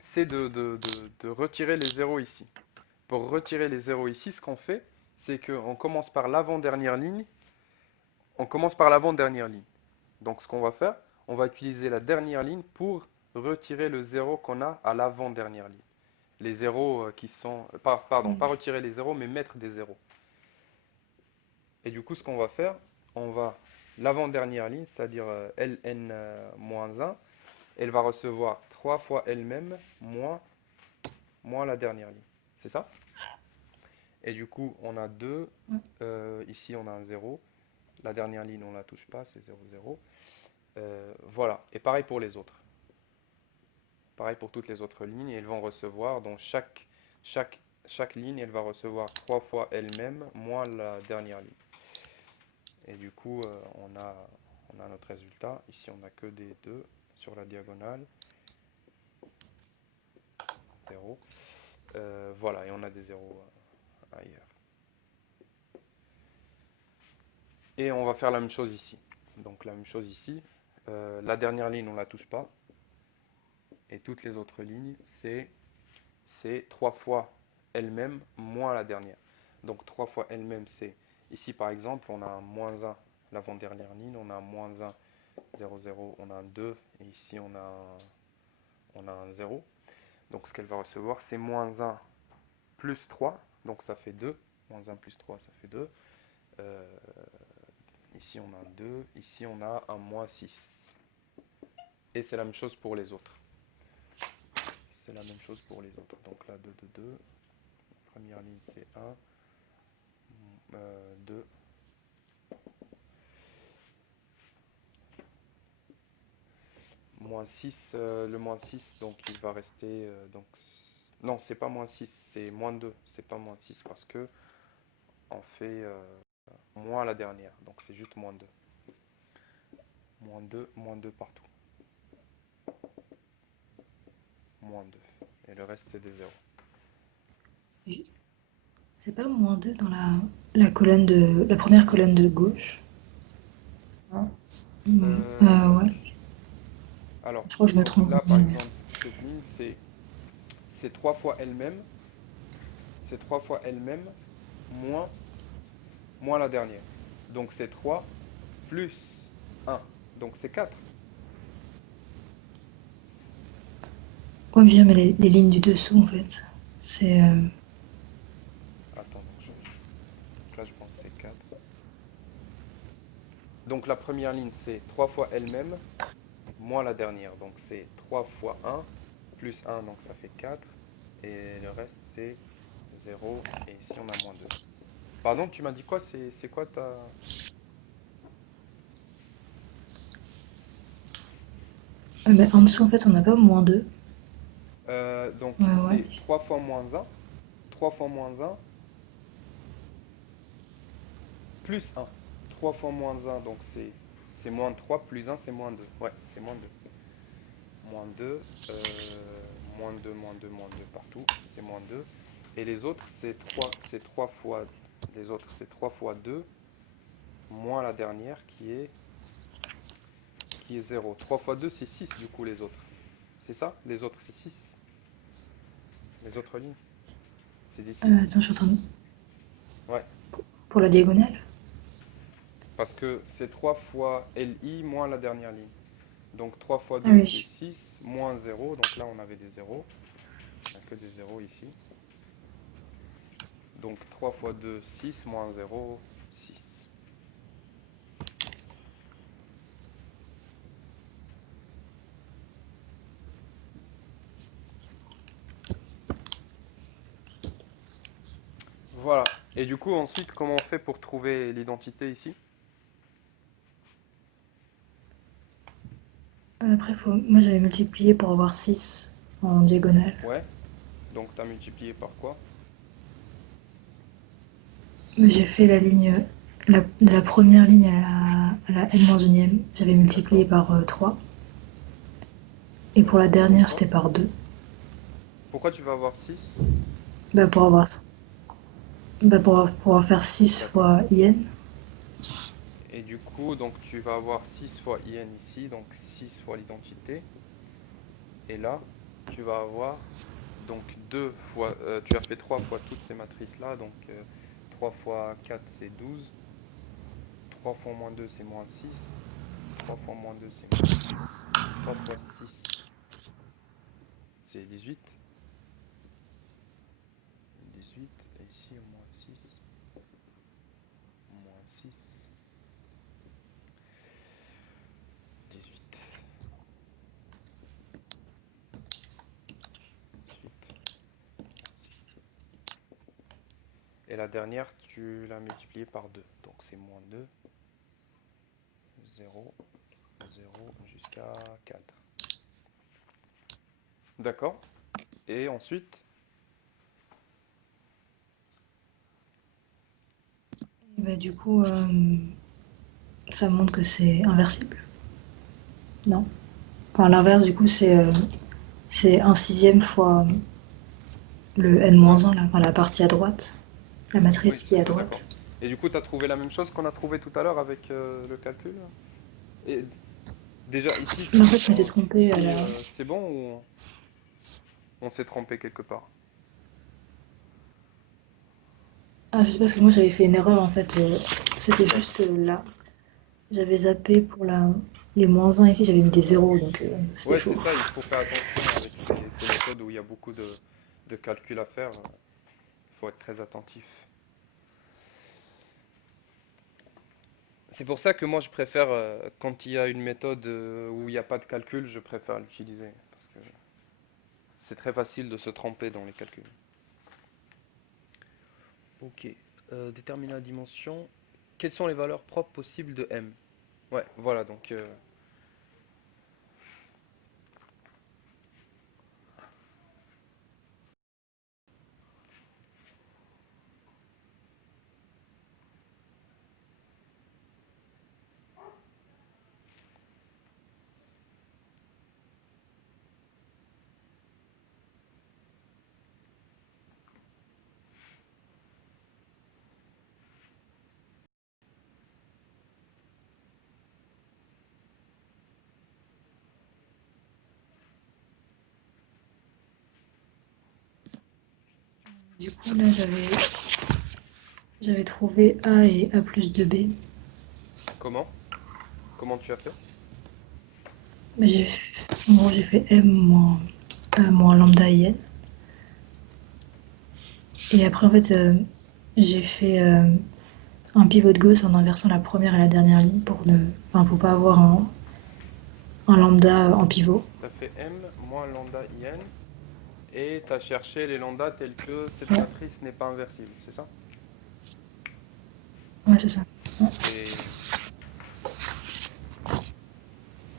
c'est de retirer les zéros ici. Pour retirer les zéros ici, ce qu'on fait, c'est qu'on commence par l'avant-dernière ligne. On commence par l'avant-dernière ligne. Donc, ce qu'on va faire, on va utiliser la dernière ligne pour retirer le zéro qu'on a à l'avant-dernière ligne. Les zéros qui sont. Pardon, pas Mm. retirer les zéros, mais mettre des zéros. Et du coup, ce qu'on va faire, on va. L'avant-dernière ligne, c'est-à-dire ln-1, elle va recevoir 3 fois elle-même moins la dernière ligne. C'est ça? Et du coup, on a 2. Ouais. Ici, on a un 0. La dernière ligne, on ne la touche pas, c'est 0, 0. Voilà. Et pareil pour les autres. Pareil pour toutes les autres lignes. Elles vont recevoir, donc chaque, chaque ligne, elle va recevoir 3 fois elle-même moins la dernière ligne. Et du coup, on a notre résultat. Ici, on n'a que des 2 sur la diagonale. 0. Voilà, et on a des 0 ailleurs. Et on va faire la même chose ici. Donc la même chose ici. La dernière ligne, on ne la touche pas. Et toutes les autres lignes, c'est 3 fois elle-même moins la dernière. Donc 3 fois elle-même, c'est ici par exemple, on a un moins un l'avant-dernière ligne, on a un moins un 0, 0, on a un 2, et ici on a un 0. Donc ce qu'elle va recevoir, c'est moins un plus 3, donc ça fait 2. Moins un plus 3, ça fait 2. Euh, Ici on a un 2, ici on a un moins 6. Et c'est la même chose pour les autres. C'est la même chose pour les autres. Donc là, 2, 2, 2. Première ligne, c'est 1, 2. Moins 6, le moins 6, donc il va rester. Donc, non, c'est pas moins 6, c'est moins 2. C'est pas moins 6 parce que on fait moins la dernière. Donc c'est juste moins 2. Moins 2 partout. Moins 2. Et le reste, c'est des zéros. C'est pas moins 2 dans la colonne la première colonne de gauche? Non. Euh, Ouais, alors, je crois que je me donc trompe. là, par exemple, cette ligne, c'est 3 fois elle-même, c'est 3 fois elle-même, moins, moins la dernière. Donc c'est 3 plus 1. Donc c'est 4. Ouais, mais je veux dire, mais les lignes du dessous, en fait, c'est... Attends, donc là, je pense que c'est 4. Donc la première ligne, c'est 3 fois elle-même, moins la dernière. Donc c'est 3 fois 1, plus 1, donc ça fait 4. Et le reste, c'est 0. Et ici, on a moins 2. Pardon, tu m'as dit quoi? C'est quoi ta... bah, en dessous, en fait, on n'a pas moins 2. Donc Ouais. c'est 3 fois moins 1. 3 fois moins 1, plus 1. 3 fois moins 1, donc c'est moins 3, plus 1, c'est moins 2. Ouais, c'est moins 2. Moins 2, moins 2, moins 2, moins 2 partout, c'est moins 2. Et les autres, c'est 3 fois, les autres, c'est 3 fois 2, moins la dernière qui est 0. 3 fois 2, c'est 6 du coup les autres. C'est ça? Les autres, c'est 6. Les autres lignes, c'est des 6. Attends, je suis en train de... Ouais, Pour la diagonale? parce que c'est 3 fois LI moins la dernière ligne. Donc 3 fois Ah 2 c'est oui. 6, moins 0. Donc là, on avait des zéros. Il n'y a que des zéros ici. Donc 3 fois 2 6, moins 0 6. Voilà. Et du coup, ensuite, comment on fait pour trouver l'identité ici? Après, moi, j'avais multiplié pour avoir 6 en diagonale. Ouais. Donc tu as multiplié par quoi? Mais j'ai fait la ligne... de la première ligne à la n-1e, j'avais multiplié D'accord. par 3. Et pour la dernière, Pourquoi? c'était par 2. Pourquoi tu vas avoir 6? Bah, pour pouvoir faire 6 D'accord. fois in. Et du coup, donc tu vas avoir 6 fois IN ici, donc 6 fois l'identité. Et là, tu vas avoir donc 2 fois, tu as fait 3 fois toutes ces matrices-là, donc 3 fois 4 c'est 12, 3 fois moins 2 c'est moins 6, 3 fois moins 2 c'est moins 6, 3 fois 6 c'est 18, 18, et ici moins 6, moins 6, 18, 18. Et la dernière, tu l'as multipliée par 2, donc c'est moins 2, 0, 0 jusqu'à 4. D'accord. Et ensuite, Et bah, du coup, ça montre que c'est inversible. Non. Enfin, l'inverse, du coup, c'est un sixième fois le ouais, n-1, là, enfin, la partie à droite. La oui, matrice qui c'est est à ça, d'accord. droite. Et du coup, tu as trouvé la même chose qu'on a trouvé tout à l'heure avec le calcul? Et déjà, ici, Mais en fait, je m'étais trompée à ici la... c'est bon ou on s'est trompé quelque part? Ah, je sais pas, parce que moi, j'avais fait une erreur, en fait. C'était juste D'accord. là. J'avais zappé pour les moins un ici, j'avais mis des zéros, donc c'était Ouais, faux. c'est ça, il faut faire attention avec ces méthodes où il y a beaucoup de calculs à faire. Il faut être très attentif. C'est pour ça que moi, je préfère, quand il y a une méthode où il n'y a pas de calcul, je préfère l'utiliser. Parce que c'est très facile de se tromper dans les calculs. Ok. Déterminer la dimension. Quelles sont les valeurs propres possibles de M? Ouais, voilà, donc Du coup, là, j'avais trouvé A et A plus 2B. Comment? Comment tu as fait? Mais en gros, j'ai fait M moins, A moins lambda IN. Et après, en fait, j'ai fait un pivot de Gauss en inversant la première et la dernière ligne enfin, pour pas avoir un lambda en pivot. Tu as fait M moins lambda IN et tu as cherché les lambdas tels que cette Ouais, matrice n'est pas inversible, c'est ça? ouais, c'est ça. Ouais. C'est...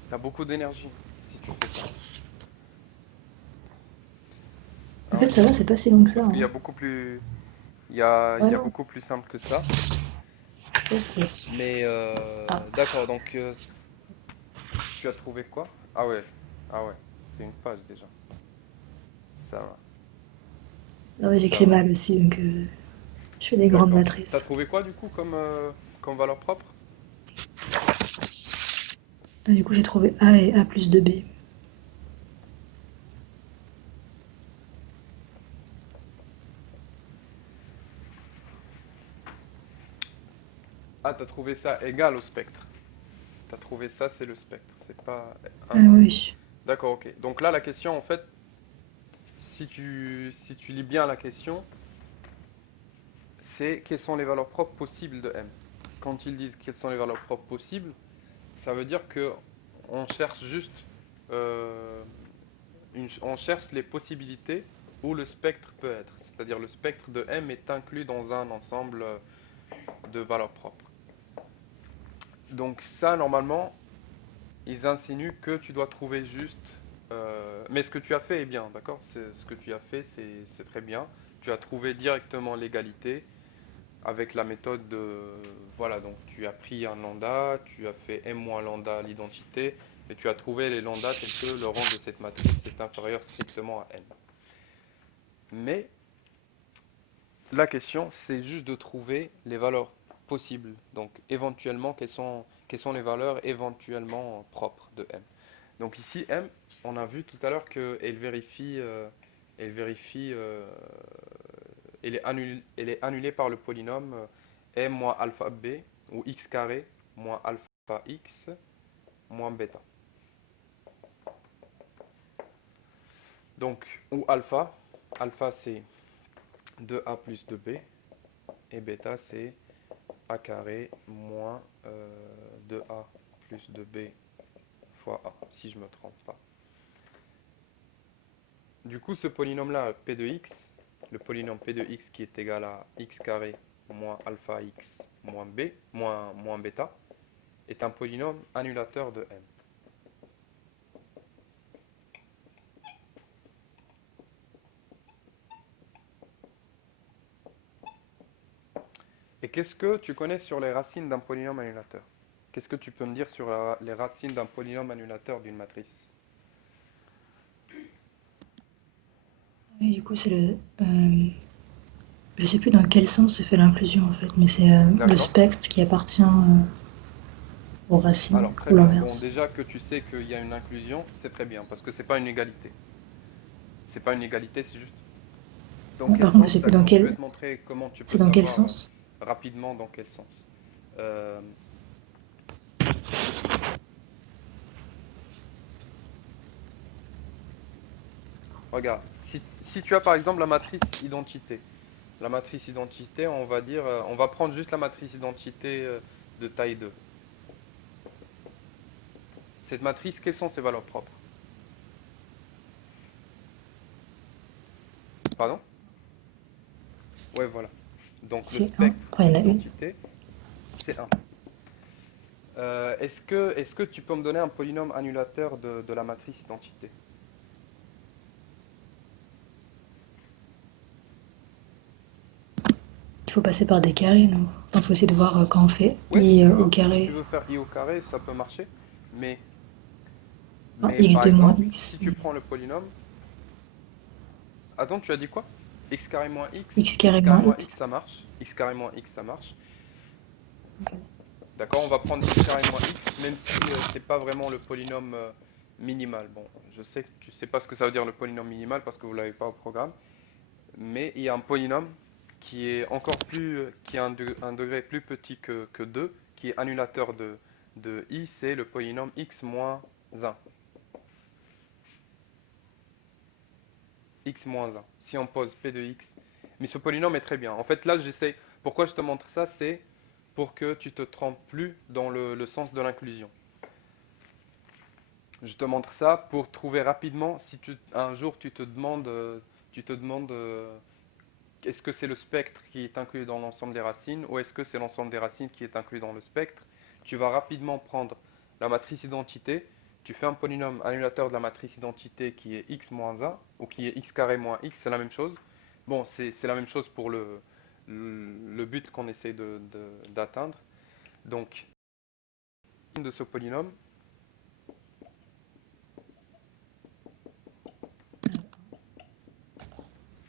T'as beaucoup d'énergie si tu fais ça. En Ah fait, ouais? ça va, c'est pas si long que ça, Parce qu'il y hein. a beaucoup plus... il Ouais, y a non, beaucoup plus simple que ça. je pense que... Mais Ah, d'accord, donc tu as trouvé quoi? Ah ouais, ah ouais, c'est une page déjà. Ça va, non, mais ça j'écris va. mal aussi, donc je fais des grandes D'accord. T'as matrices. trouvé quoi du coup comme valeur propre? Du coup, j'ai trouvé A et A plus 2B. Ah, t'as trouvé ça égal au spectre. T'as trouvé ça, c'est le spectre, c'est pas Ah un. oui. D'accord, ok. Donc là, la question, en fait, si tu lis bien la question, c'est quelles sont les valeurs propres possibles de M. Quand ils disent quelles sont les valeurs propres possibles, ça veut dire que on cherche juste, euh, on cherche les possibilités où le spectre peut être. C'est-à-dire le spectre de M est inclus dans un ensemble de valeurs propres. Donc ça, normalement, ils insinuent que tu dois trouver juste. Mais ce que tu as fait est bien, d'accord? Ce que tu as fait, c'est très bien. Tu as trouvé directement l'égalité avec la méthode de. Voilà, donc tu as pris un lambda, tu as fait m moins lambda l'identité, et tu as trouvé les lambdas tels que le rang de cette matrice est inférieur strictement à n. Mais la question, c'est juste de trouver les valeurs possibles. Donc éventuellement, quelles sont les valeurs éventuellement propres de m. Donc ici, M, on a vu tout à l'heure qu'elle vérifie, elle vérifie, elle est annulée par le polynôme M moins alpha B, ou x carré moins alpha x moins bêta. Donc, ou alpha, alpha c'est 2a plus 2b, et bêta c'est a carré moins 2a plus 2b fois a, si je ne me trompe pas. Du coup, ce polynôme-là, P de x, le polynôme P de x qui est égal à x carré moins alpha x moins b, moins bêta, est un polynôme annulateur de M. Et qu'est-ce que tu connais sur les racines d'un polynôme annulateur? Qu'est-ce que tu peux me dire sur les racines d'un polynôme annulateur d'une matrice? Oui, du coup, c'est le... je sais plus dans quel sens se fait l'inclusion, en fait, mais c'est le D'accord. spectre qui appartient aux racines, Alors, très ou bien. Bon, l'inverse. déjà que tu sais qu'il y a une inclusion, c'est très bien, parce que c'est pas une égalité. C'est pas une égalité, c'est juste dans Bon, quel par contre, je sens, sais plus dans d'accord. Je vais quel... te montrer comment tu peux C'est dans quel savoir sens. rapidement dans quel sens. Euh, Regarde, si tu as par exemple la matrice identité, on va dire, on va prendre juste la matrice identité de taille 2. Cette matrice, quelles sont ses valeurs propres? Pardon? Ouais, voilà. Donc le C'est un. spectre Enfin, de il y en a une. l'identité, c'est 1. Est-ce que tu peux me donner un polynôme annulateur de la matrice identité? Il faut passer par des carrés, non? Il faut essayer de voir quand on fait Ouais, i au si tu carré, veux faire i au carré, ça peut marcher. Mais, enfin, mais par x2 moins exemple, x, si tu prends le polynôme, attends, tu as dit quoi? X carré moins x x carré carré moins moins x, x. ça marche. X carré moins x, ça marche. Ok. D'accord, on va prendre x carré moins x, même si c'est pas vraiment le polynôme minimal. Bon, je sais que tu sais pas ce que ça veut dire le polynôme minimal parce que vous l'avez pas au programme. mais il y a un polynôme qui est encore plus, qui a un degré plus petit que 2, qui est annulateur de i, c'est le polynôme x moins 1. X moins 1. Si on pose p de x, mais ce polynôme est très bien. En fait, là, j'essaie. Pourquoi je te montre ça, c'est pour que tu te trompes plus dans le sens de l'inclusion. Je te montre ça pour trouver rapidement si un jour tu te demandes est-ce que c'est le spectre qui est inclus dans l'ensemble des racines ou est-ce que c'est l'ensemble des racines qui est inclus dans le spectre. Tu vas rapidement prendre la matrice identité, tu fais un polynôme annulateur de la matrice identité qui est x moins 1 ou qui est x carré moins x, c'est la même chose. Bon, c'est la même chose pour le but qu'on essaie d'atteindre. Donc, de ce polynôme,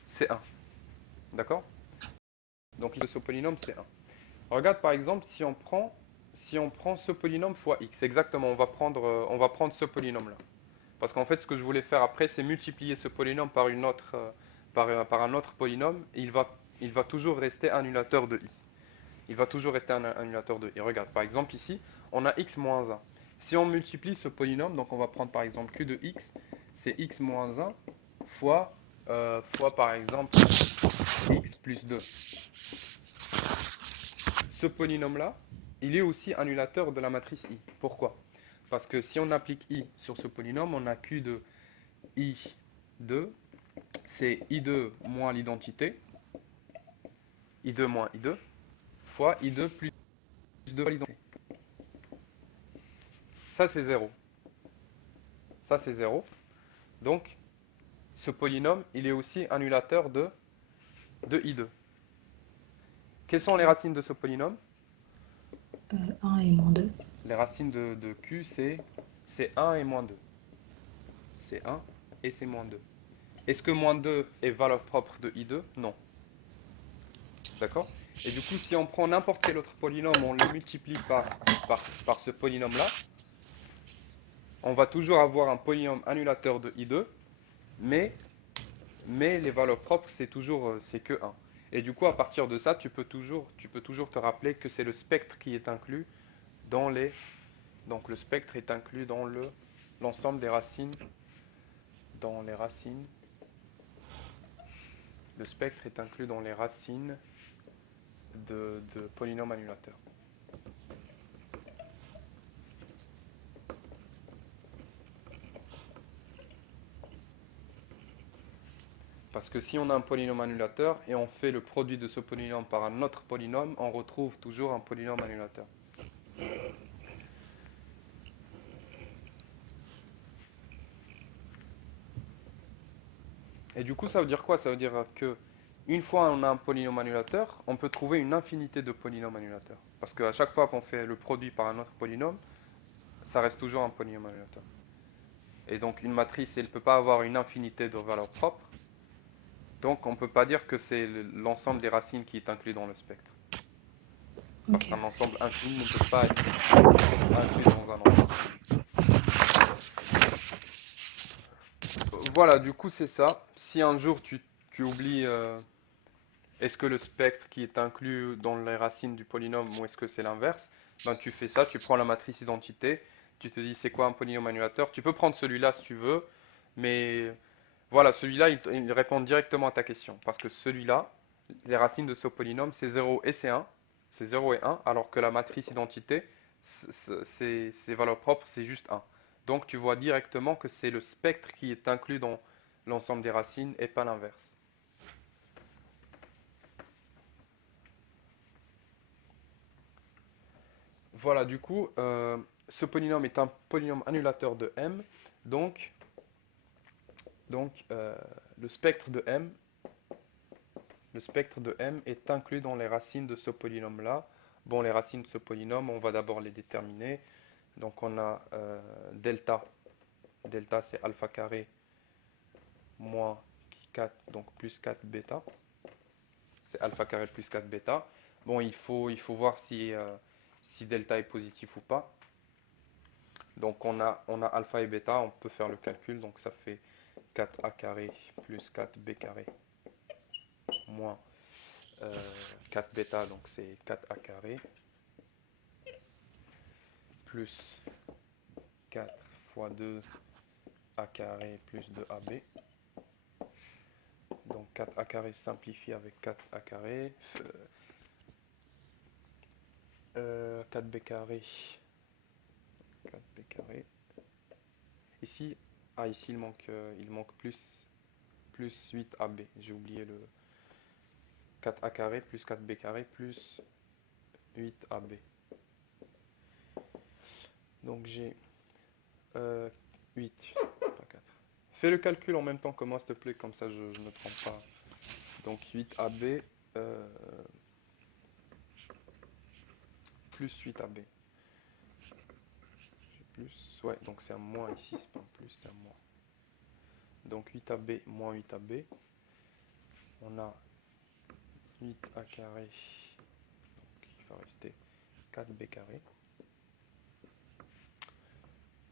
c'est 1. D'accord? Donc, de ce polynôme, c'est 1. Regarde par exemple si on prend ce polynôme fois x, exactement, on va prendre ce polynôme-là. Parce qu'en fait, ce que je voulais faire après, c'est multiplier ce polynôme par, par un autre polynôme, et il va toujours rester annulateur de i. Il va toujours rester un annulateur de i. Regarde, par exemple ici, on a x moins 1. Si on multiplie ce polynôme, donc on va prendre par exemple q de x, c'est x moins 1 fois par exemple x plus 2. Ce polynôme-là, il est aussi annulateur de la matrice i. Pourquoi? Parce que si on applique i sur ce polynôme, on a q de i2, c'est i2 moins l'identité, i2 moins i2, fois i2 plus 2 fois l'identité. Ça, c'est 0. Ça, c'est 0. Donc, ce polynôme, il est aussi annulateur de i2. Quelles sont Ok. les racines de ce polynôme? 1 et moins 2. Les racines de q, c'est 1 et moins 2. C'est 1 et c'est moins 2. Est-ce que moins 2 est valeur propre de i2? Non. D'accord? Et du coup, si on prend n'importe quel autre polynôme, on le multiplie par ce polynôme-là, on va toujours avoir un polynôme annulateur de i2, mais, mais les valeurs propres, c'est que 1. Et du coup, à partir de ça, tu peux toujours te rappeler que c'est le spectre qui est inclus dans les... Donc le spectre est inclus dans l'ensemble des racines. Dans les racines. Le spectre est inclus dans les racines de polynômes annulateurs. Parce que si on a un polynôme annulateur et on fait le produit de ce polynôme par un autre polynôme, on retrouve toujours un polynôme annulateur. Et du coup, ça veut dire quoi? Ça veut dire que une fois on a un polynôme annulateur, on peut trouver une infinité de polynômes annulateurs. Parce qu'à chaque fois qu'on fait le produit par un autre polynôme, ça reste toujours un polynôme annulateur. Et donc une matrice, elle ne peut pas avoir une infinité de valeurs propres. Donc on ne peut pas dire que c'est l'ensemble des racines qui est inclus dans le spectre. Parce Ok. qu'un ensemble infini ne peut pas être inclus dans un ensemble. Voilà, du coup c'est ça. Si un jour tu oublies est-ce que le spectre qui est inclus dans les racines du polynôme ou est-ce que c'est l'inverse, ben tu fais ça, tu prends la matrice identité, tu te dis c'est quoi un polynôme annulateur. Tu peux prendre celui-là si tu veux, mais voilà, celui-là il répond directement à ta question. Parce que celui-là, les racines de ce polynôme, c'est 0 et c'est 1. C'est 0 et 1, alors que la matrice identité, ses valeurs propres, c'est juste 1. Donc tu vois directement que c'est le spectre qui est inclus dans l'ensemble des racines et pas l'inverse. Voilà, du coup, ce polynôme est un polynôme annulateur de M. Donc, donc le spectre de M, le spectre de M est inclus dans les racines de ce polynôme-là. Bon, les racines de ce polynôme, on va d'abord les déterminer. Donc, on a delta. Delta, c'est alpha carré moins 4, donc plus 4 bêta. C'est alpha carré plus 4 bêta. Bon, il faut voir si delta est positif ou pas. Donc on a alpha et bêta, on peut faire le calcul, donc ça fait 4a carré plus 4b carré moins 4 bêta, donc c'est 4a carré, plus 4 fois 2a carré plus 2ab. Donc 4a carré simplifié avec 4a carré. 4b carré. 4b carré. Ici, ici il manque plus 8ab. J'ai oublié le 4a carré plus 4b carré plus 8ab. Donc j'ai 8, pas 4. Fais le calcul en même temps que moi, s'il te plaît, comme ça je ne me trompe pas. Donc 8ab plus 8ab. Plus, ouais, donc c'est un moins ici, c'est pas un plus, c'est un moins. Donc 8ab moins 8ab. On a 8a carré, donc il va rester 4b carré,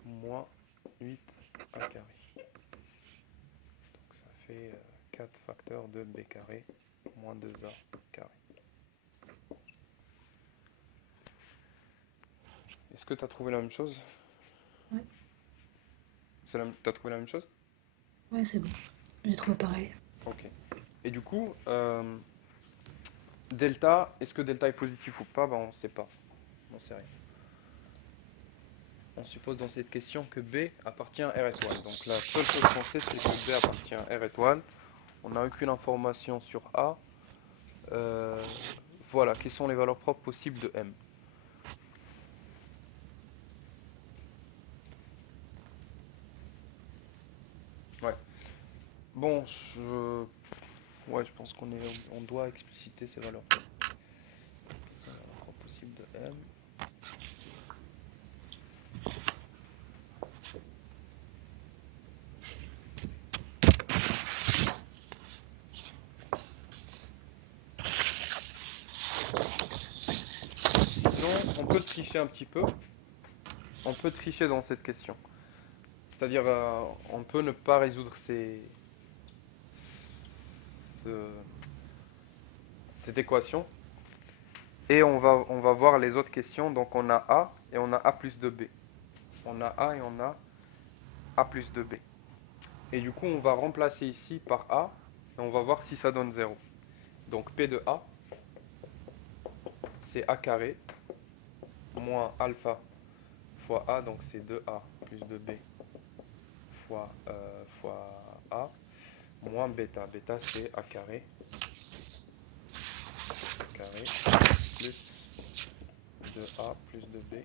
moins 8a carré. Donc ça fait 4 facteurs de b carré, moins 2a carré. Est-ce que tu as trouvé la même chose? Ouais, T'as trouvé la même chose? ouais, c'est bon. J'ai trouvé pareil. Ok. Et du coup, delta, est-ce que delta est positif ou pas? Ben, on ne sait pas. On sait rien. On suppose dans cette question que B appartient à R étoile. Donc la seule chose qu'on sait, c'est que B appartient à R étoile. On n'a aucune information sur A. Euh, voilà, quelles sont les valeurs propres possibles de M? Ouais. Bon, ouais, je pense on doit expliciter ces valeurs propres. Quelles sont les valeurs propres possibles de M? Sinon, on peut tricher un petit peu. On peut tricher dans cette question. C'est-à-dire, on peut ne pas résoudre ce- cette équation. Et on va voir les autres questions. Donc on a A et on a A plus 2B. On a A et on a A plus 2B. Et du coup, on va remplacer ici par A et on va voir si ça donne 0. Donc P de A, c'est A carré moins alpha fois A, donc c'est 2A plus 2B fois A, moins bêta. Bêta, c'est A carré plus 2A plus 2B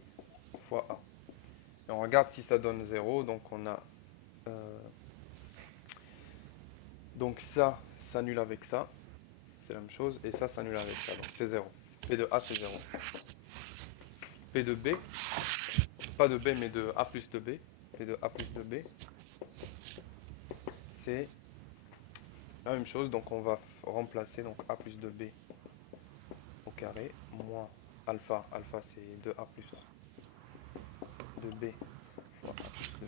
fois A. Et on regarde si ça donne 0. Donc on a donc ça s'annule avec ça, c'est la même chose, et ça s'annule avec ça, donc c'est 0. P de A c'est 0. P de B, pas de B mais de A plus de B, P de A plus de B, c'est la même chose, donc on va remplacer donc A plus de B au carré, moins alpha, alpha c'est 2A plus de B fois A plus de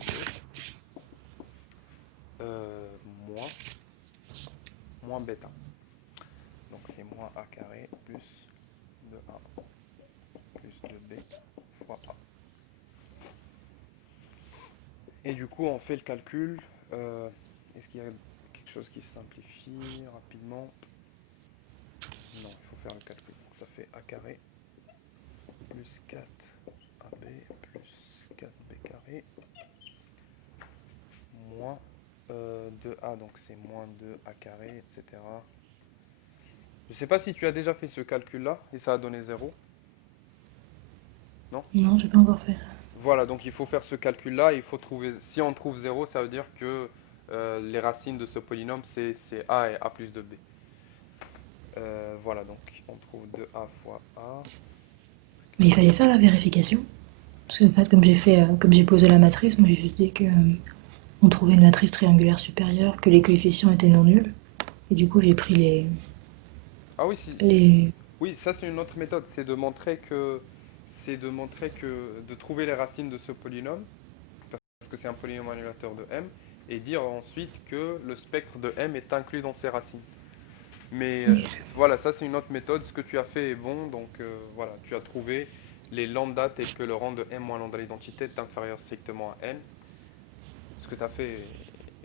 B, moins, moins bêta. Donc c'est moins A carré plus 2A plus 2B fois A. Et du coup, on fait le calcul. Est-ce qu'il y a quelque chose qui se simplifie rapidement? Non, il faut faire le calcul. Donc ça fait A carré plus 4AB plus 4B carré moins 2A, donc c'est moins 2A carré, etc. Je ne sais pas si tu as déjà fait ce calcul-là et ça a donné 0. Non? Non, j'ai pas encore fait ça. Voilà, donc il faut faire ce calcul-là. Il faut trouver. Si on trouve 0, ça veut dire que les racines de ce polynôme, c'est A et A plus 2B. Voilà, donc on trouve 2A fois A. Mais il fallait faire la vérification. Parce que en fait, comme j'ai posé la matrice, moi j'ai juste dit que on trouvait une matrice triangulaire supérieure, que les coefficients étaient non nuls. Et du coup, j'ai pris Ah oui, les... oui, ça c'est une autre méthode, de trouver les racines de ce polynôme, parce que c'est un polynôme annulateur de M, et dire ensuite que le spectre de M est inclus dans ces racines. Mais Oui. voilà, ça c'est une autre méthode. Ce que tu as fait est bon. Donc voilà, tu as trouvé les lambda tels que le rang de m moins lambda l'identité est inférieur strictement à n. Ce que tu as fait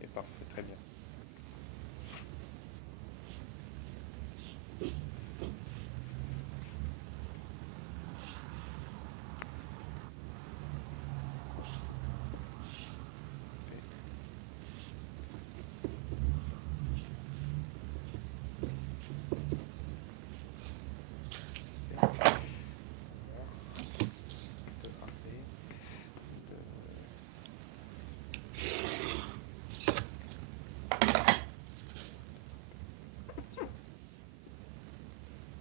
est parfait, très bien. De AB, de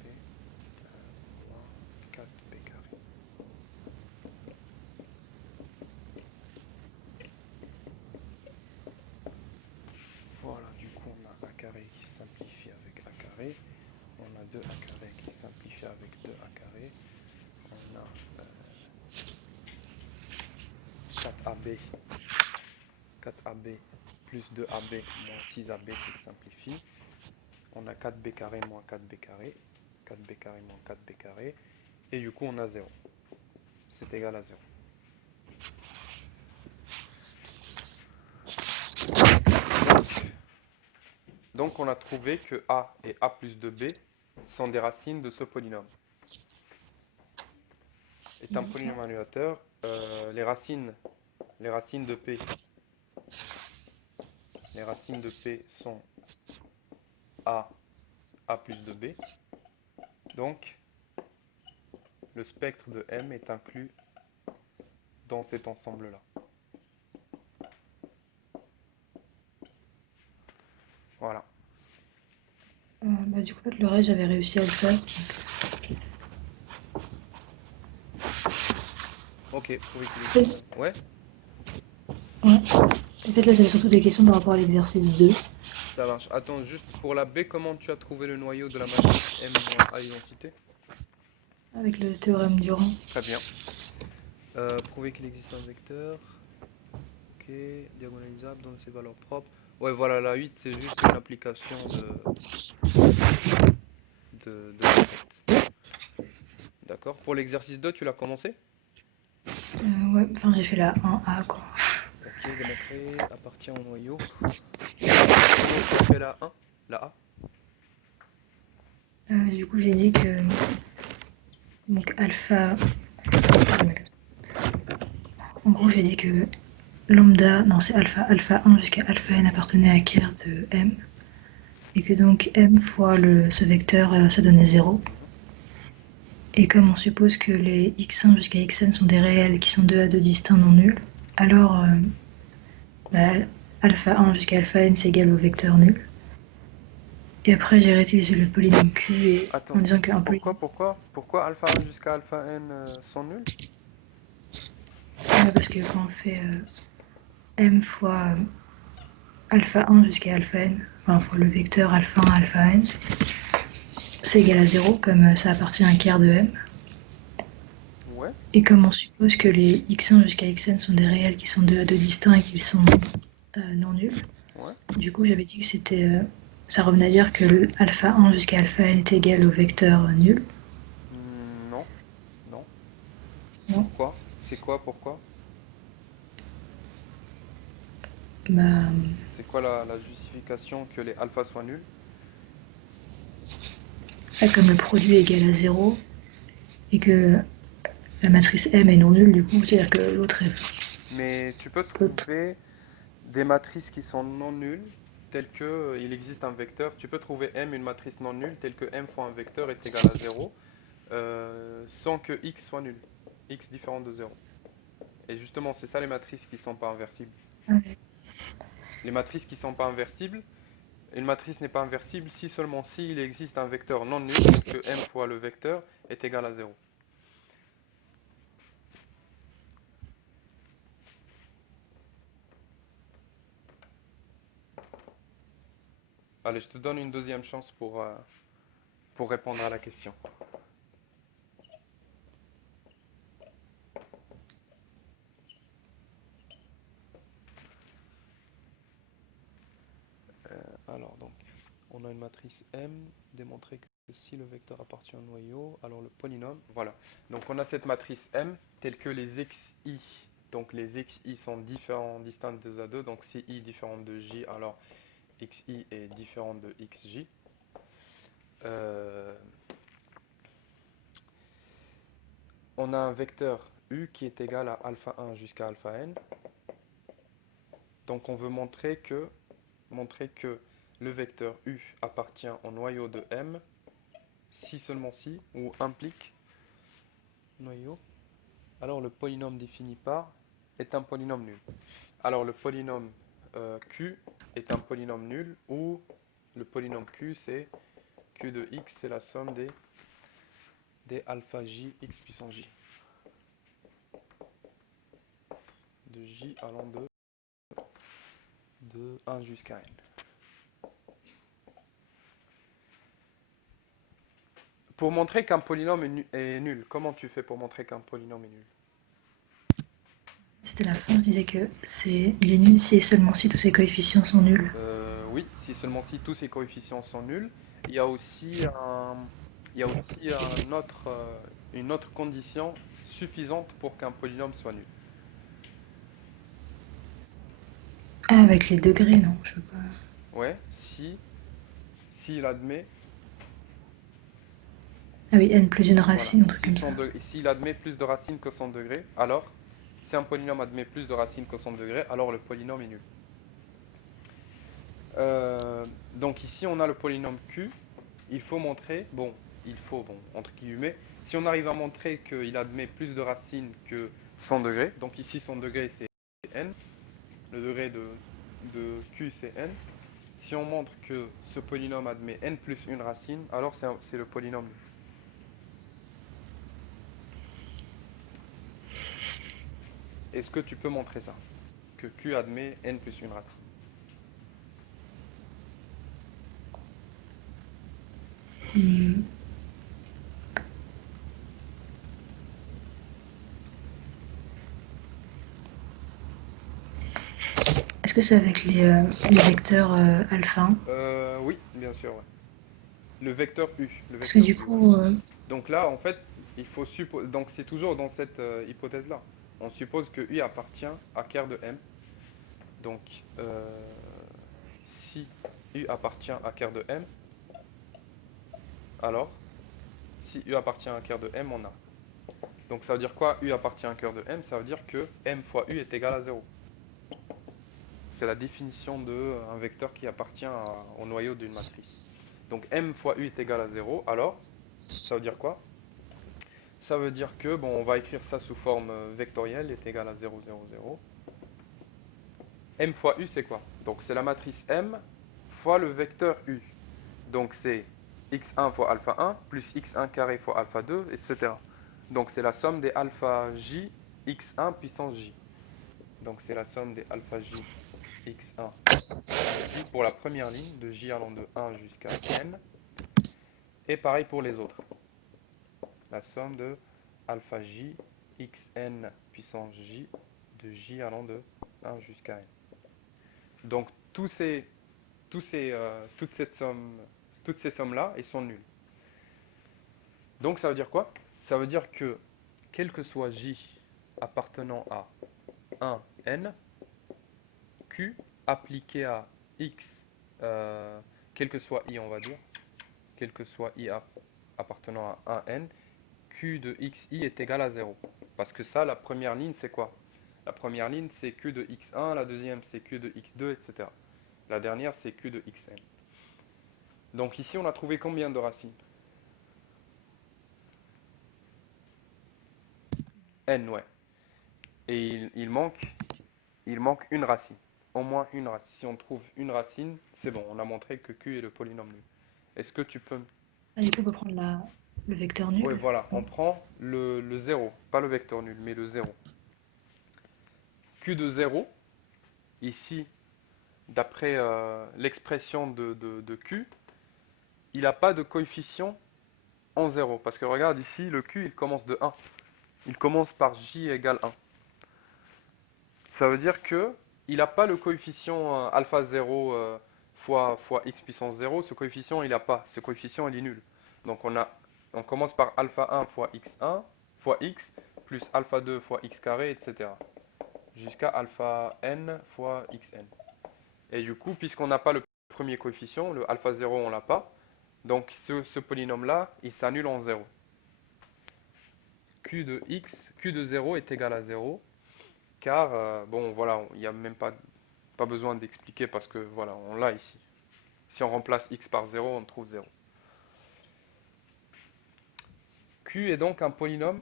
B, moins 4B carré. Voilà, du coup on a A carré qui simplifie avec A carré. On a 2A carré qui simplifie avec 2A carré. On a 4AB, 4AB plus 2AB moins 6AB qui simplifie. On a 4B carré moins 4B carré. 4B carré moins 4B carré. Et du coup on a 0. C'est égal à 0. Donc on a trouvé que A et A plus 2B sont des racines de ce polynôme. Est un polynôme D'accord. annulateur. Les racines de P, les racines de P sont A, A plus 2B. Donc le spectre de M est inclus dans cet ensemble-là. Voilà. Bah, du coup, en fait, le reste, j'avais réussi à le faire. Ok, prouver qu'il En existe. fait, Ouais, ouais. En fait, là, j'avais surtout des questions par rapport à l'exercice 2, ça marche. Attends, juste pour la B, comment tu as trouvé le noyau de la matrice M moins A identité? avec le théorème du rang. Très bien. Prouver qu'il existe un vecteur. Ok, diagonalisable dans ses valeurs propres. Ouais, voilà, la 8, c'est juste une application de la recette. D'accord. Pour l'exercice 2, tu l'as commencé? Ouais, enfin, j'ai fait la 1A, quoi. Ok, démontrer appartient au noyau. Comment tu as fait la 1? La A? Du coup, j'ai dit que donc alpha. En gros, j'ai dit que lambda, non, c'est alpha, alpha 1 jusqu'à alpha n appartenait à Kerr de M, et que donc M fois ce vecteur, ça donnait 0. Mhm. Et comme on suppose que les x1 jusqu'à xn sont des réels qui sont 2 à 2 distincts non nuls, alors bah, alpha 1 jusqu'à alpha n c'est égal au vecteur nul. Et après, j'ai réutilisé le polynôme Q en Attends, disant qu'un polynôme. pourquoi alpha 1 jusqu'à alpha n sont nuls? Parce que quand on fait m fois alpha 1 jusqu'à alpha n, enfin fois le vecteur alpha 1 alpha n, c'est égal à 0, comme ça appartient à un quart de m. Ouais, Et comme on suppose que les x1 jusqu'à xn sont des réels qui sont 2 à 2 distincts et qu'ils sont non nuls, ouais. du coup j'avais dit que c'était. Ça revenait à dire que le alpha 1 jusqu'à alpha n est égal au vecteur nul. Non, non. Non. Pourquoi? C'est quoi, pourquoi? Bah, C'est quoi la justification que les alphas soient nuls? là, comme le produit est égal à 0 et que la matrice M est non nulle, du coup, c'est-à-dire que l'autre est. Mais tu peux L'autre. trouver des matrices qui sont non nulles, telles que il existe un vecteur. Tu peux trouver M une matrice non nulle, telle que M fois un vecteur est égal à 0, sans que X soit nul. X différent de 0. Et justement, c'est ça les matrices qui sont pas inversibles. Ouais. Les matrices qui sont pas inversibles, une matrice n'est pas inversible si seulement si il existe un vecteur non nul, tel que M fois le vecteur est égal à 0. Allez, je te donne une deuxième chance pour répondre à la question. Alors donc, on a une matrice matrice M, démontrer que si le vecteur appartient au noyau, alors le polynôme, voilà. Donc on a cette matrice M, telle que les xi, donc les xi sont différents, distincts de 2 à 2, donc si i est différent de j, alors xi est différent de xj. Euh, on a un vecteur u qui est égal à alpha 1 jusqu'à alpha n. Donc on veut montrer que le vecteur u appartient au noyau de M, si seulement si, ou implique noyau, alors le polynôme défini par est un polynôme nul. Alors le polynôme Q est un polynôme nul, ou le polynôme Q, c'est Q de x, c'est la somme des alpha j x puissance j. De j allant de 1 jusqu'à n. Pour montrer qu'un polynôme est nul, comment tu fais pour montrer qu'un polynôme est nul? C'était la fin, je disais que il est nul si et seulement si tous ses coefficients sont nuls. Oui, si seulement si tous ces coefficients sont nuls. Il y a aussi une autre condition suffisante pour qu'un polynôme soit nul. Ah, avec les degrés, non, je sais pas. Ouais, s'il admet, Ah oui, n plus une voilà, racine, un truc comme ça. s'il admet plus de racines que son degré, alors, si un polynôme admet plus de racines que son degré, alors le polynôme est nul. Donc ici, on a le polynôme Q. Il faut montrer, entre guillemets, si on arrive à montrer qu'il admet plus de racines que son degré, donc ici son degré c'est n, le degré de Q c'est n. Si on montre que ce polynôme admet n plus une racine, alors c'est le polynôme nul. Est-ce que tu peux montrer ça? Que Q admet n plus une racine? Hmm. Est-ce que c'est avec les vecteurs alpha 1? Oui, bien sûr, ouais. Le vecteur U. Parce que du U, ouais. coup, Donc là, en fait, il faut supposer. Donc c'est toujours dans cette hypothèse-là. On suppose que U appartient à Ker de M. Donc si U appartient à Ker de M, alors si U appartient à Ker de M, on a. Donc ça veut dire quoi? U appartient à Ker de M, ça veut dire que M fois U est égal à 0. C'est la définition d'un vecteur qui appartient au noyau d'une matrice. Donc M fois U est égal à 0, alors ça veut dire quoi? Ça veut dire que, bon, on va écrire ça sous forme vectorielle, est égal à 0, 0, 0. M fois U, c'est quoi? Donc c'est la matrice M fois le vecteur U. Donc c'est x1 fois alpha 1 plus x1 carré fois alpha 2, etc. Donc c'est la somme des alpha j x1 puissance j. Donc c'est la somme des alpha j x1 puissance j pour la première ligne, de j allant de 1 jusqu'à n. Et pareil pour les autres. La somme de alpha j xn puissance j de j allant de 1 jusqu'à n. Donc toutes ces sommes-là, elles sont nulles. Donc ça veut dire quoi? Ça veut dire que quel que soit j appartenant à 1 n, q appliqué à x, quel que soit i on va dire, quel que soit i appartenant à 1 n, q de xi est égal à 0. Parce que ça, la première ligne, c'est quoi? La première ligne, c'est q de x1, la deuxième, c'est q de x2, etc. La dernière, c'est q de xn. Donc ici, on a trouvé combien de racines? N, ouais. Et il manque une racine. Au moins une racine. Si on trouve une racine, c'est bon, on a montré que q est le polynôme nul. Est-ce que tu peux... du coup, on peut prendre le vecteur Oui, nul. voilà, on prend le 0, pas le vecteur nul, mais le 0. Q de 0, ici, d'après l'expression de Q, il n'a pas de coefficient en 0. Parce que regarde ici, le Q, il commence de 1. Il commence par J égale 1. Ça veut dire que il n'a pas le coefficient alpha 0 fois x puissance 0, ce coefficient il a pas, ce coefficient il est nul. Donc on commence par alpha 1 fois x1 fois x plus alpha 2 fois x carré, etc. Jusqu'à alpha n fois xn. Et du coup, puisqu'on n'a pas le premier coefficient, le alpha 0 on l'a pas, donc ce polynôme-là, il s'annule en 0. Q de 0 est égal à 0, car, bon voilà, il n'y a même pas besoin d'expliquer parce que voilà, on l'a ici. Si on remplace x par 0, on trouve 0. Q est donc un polynôme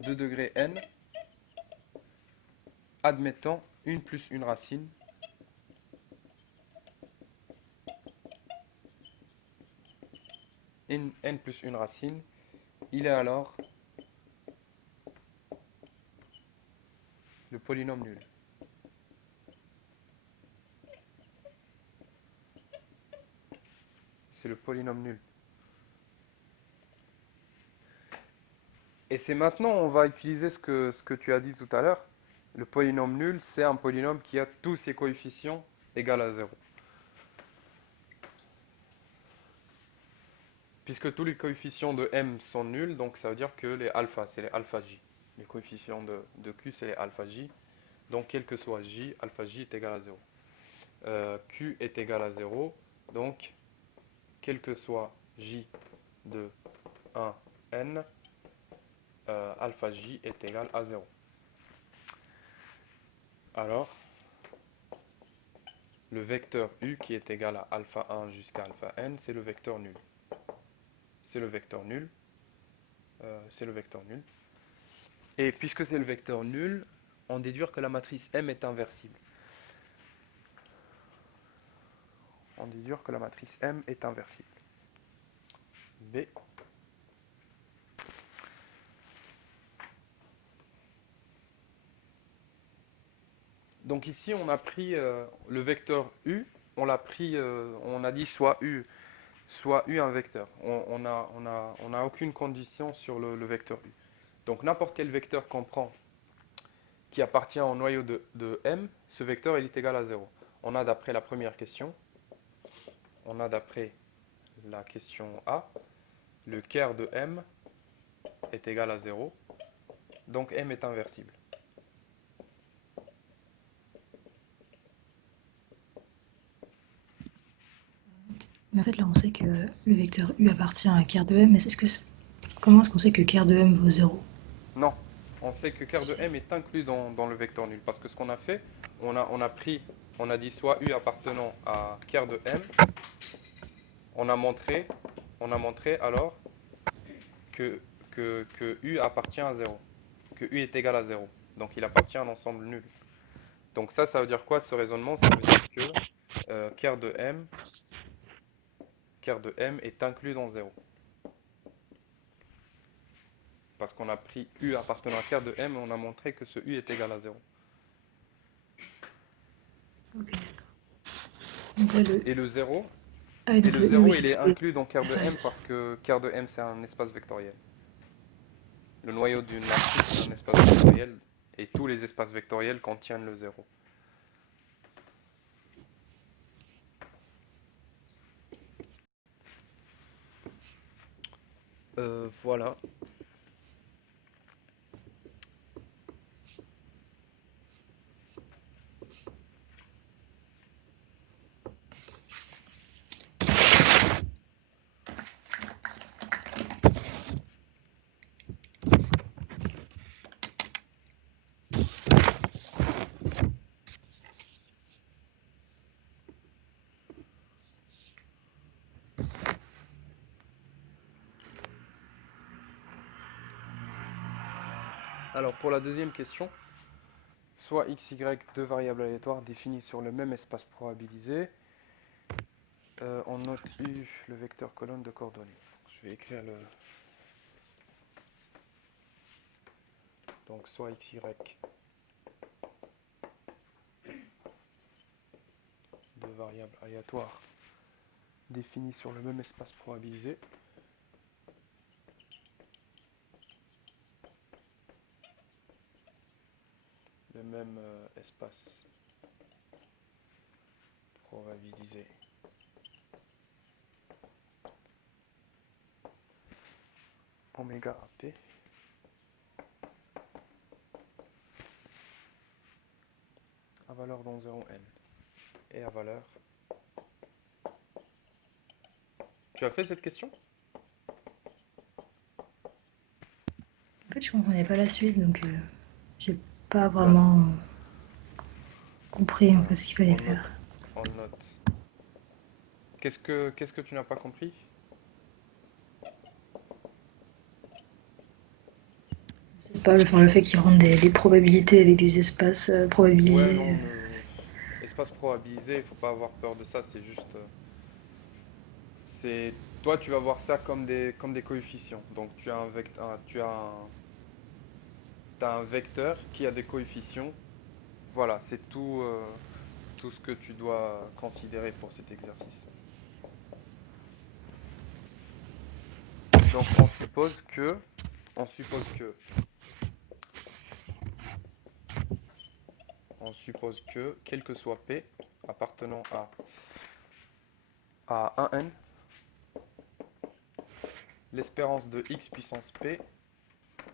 de degré n admettant une plus une racine n plus une racine. Il est alors le polynôme nul. C'est le polynôme nul. Et c'est maintenant on va utiliser ce que tu as dit tout à l'heure. Le polynôme nul, c'est un polynôme qui a tous ses coefficients égaux à 0. Puisque tous les coefficients de m sont nuls, donc ça veut dire que les alphas, c'est les alpha j. Les coefficients de q, c'est les alpha j. Donc quel que soit j, alpha j est égal à 0. Q est égal à 0, donc quel que soit j de 1 n, alpha j est égal à 0. Alors, le vecteur u qui est égal à alpha 1 jusqu'à alpha n, c'est le vecteur nul. C'est le vecteur nul. C'est le vecteur nul. Et puisque c'est le vecteur nul, on déduit que la matrice M est inversible. On déduit que la matrice M est inversible. B. Donc ici, on a pris le vecteur U, on l'a pris, on a dit soit U un vecteur. On n'a aucune condition sur le vecteur U. Donc n'importe quel vecteur qu'on prend qui appartient au noyau de M, ce vecteur il est égal à 0. On a d'après la première question, on a d'après la question A, le ker de M est égal à 0, donc M est inversible. Mais en fait, là, on sait que le vecteur U appartient à ker de M, mais comment est-ce qu'on sait que ker de M vaut 0? Non, on sait que ker de M est inclus dans le vecteur nul, parce que ce qu'on a fait, on a dit soit U appartenant à ker de M, on a montré alors que U appartient à 0, que U est égal à 0, donc il appartient à un ensemble nul. Donc ça veut dire quoi ce raisonnement? Ça veut dire que ker de M est inclus dans 0. Parce qu'on a pris U appartenant à ker de M et on a montré que ce U est égal à 0. Ok, d'accord. Donc là, Et le 0, ah oui, donc le U, oui, il c'est est trouvé. inclus dans ker de Ouais. M parce que ker de M c'est un espace vectoriel. Le noyau d'une matrice c'est un espace vectoriel et tous les espaces vectoriels contiennent le 0. Voilà. Alors pour la deuxième question, soit x, y, deux variables aléatoires définies sur le même espace probabilisé. On note U, le vecteur colonne de coordonnées. Je vais écrire le... Donc soit x, y, deux variables aléatoires définies sur le même espace probabilisé. le même espace probabilisé oméga AP à valeur dans 0 n et à valeur. Tu as fait cette question? En fait, je comprenais pas la suite, donc j'ai pas Bah, vraiment compris en fait voilà. ce qu'il fallait On note, faire. on note. Qu'est-ce que tu n'as pas compris? C'est pas enfin, le fait qu'ils rendent des probabilités avec des espaces Ouais, probabilisés. non, espace probabilisé, il faut pas avoir peur de ça, c'est juste, c'est, toi tu vas voir ça comme des coefficients. Donc tu as un vecteur, t'as un vecteur qui a des coefficients. Voilà, c'est tout, tout ce que tu dois considérer pour cet exercice. Donc on suppose que, quel que soit P appartenant à 1n, l'espérance de x puissance P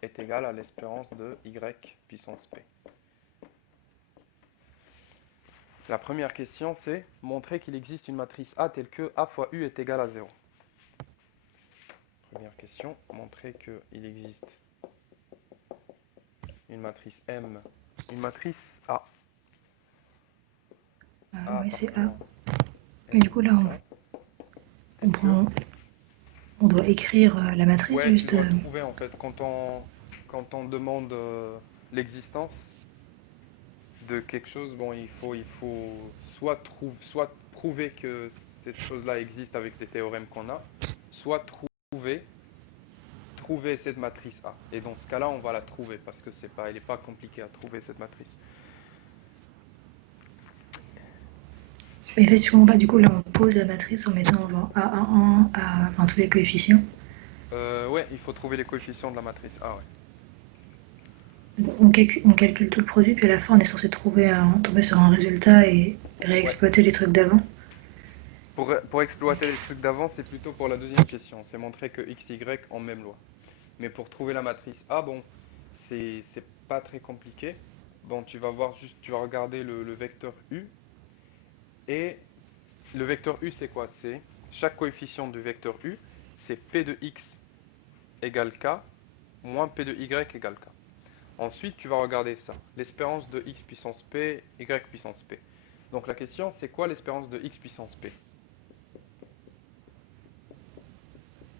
est égale à l'espérance de y puissance P. La première question, c'est montrer qu'il existe une matrice A telle que A fois U est égal à 0. Première question, montrer qu'il existe une matrice M, une matrice A, A Ouais, c'est A. appartenant Mais M du coup, là, égale A, on telle que... prend, on doit écrire la matrice Ouais, tu juste. dois le trouver en fait. Quand on demande l'existence de quelque chose, bon, il faut soit prouver que cette chose-là existe avec des théorèmes qu'on a, soit trouver cette matrice A. Et dans ce cas-là, on va la trouver parce que elle n'est pas compliquée à trouver cette matrice. Mais effectivement, pas du coup, là, on pose la matrice en mettant genre A11, A, enfin tous les coefficients. Ouais, il faut trouver les coefficients de la matrice A, ouais. On calcule tout le produit, puis à la fin, on est censé tomber sur un résultat et Ouais. réexploiter les trucs d'avant. Pour exploiter les trucs d'avant, c'est plutôt pour la deuxième question. C'est montrer que x, y ont même loi. Mais pour trouver la matrice A, bon, c'est pas très compliqué. Bon, tu vas regarder le vecteur U. Et le vecteur U, c'est quoi? C'est chaque coefficient du vecteur U, c'est P de x égale K moins P de y égale K. Ensuite, tu vas regarder ça. L'espérance de x puissance P, y puissance P. Donc la question, c'est quoi l'espérance de x puissance P?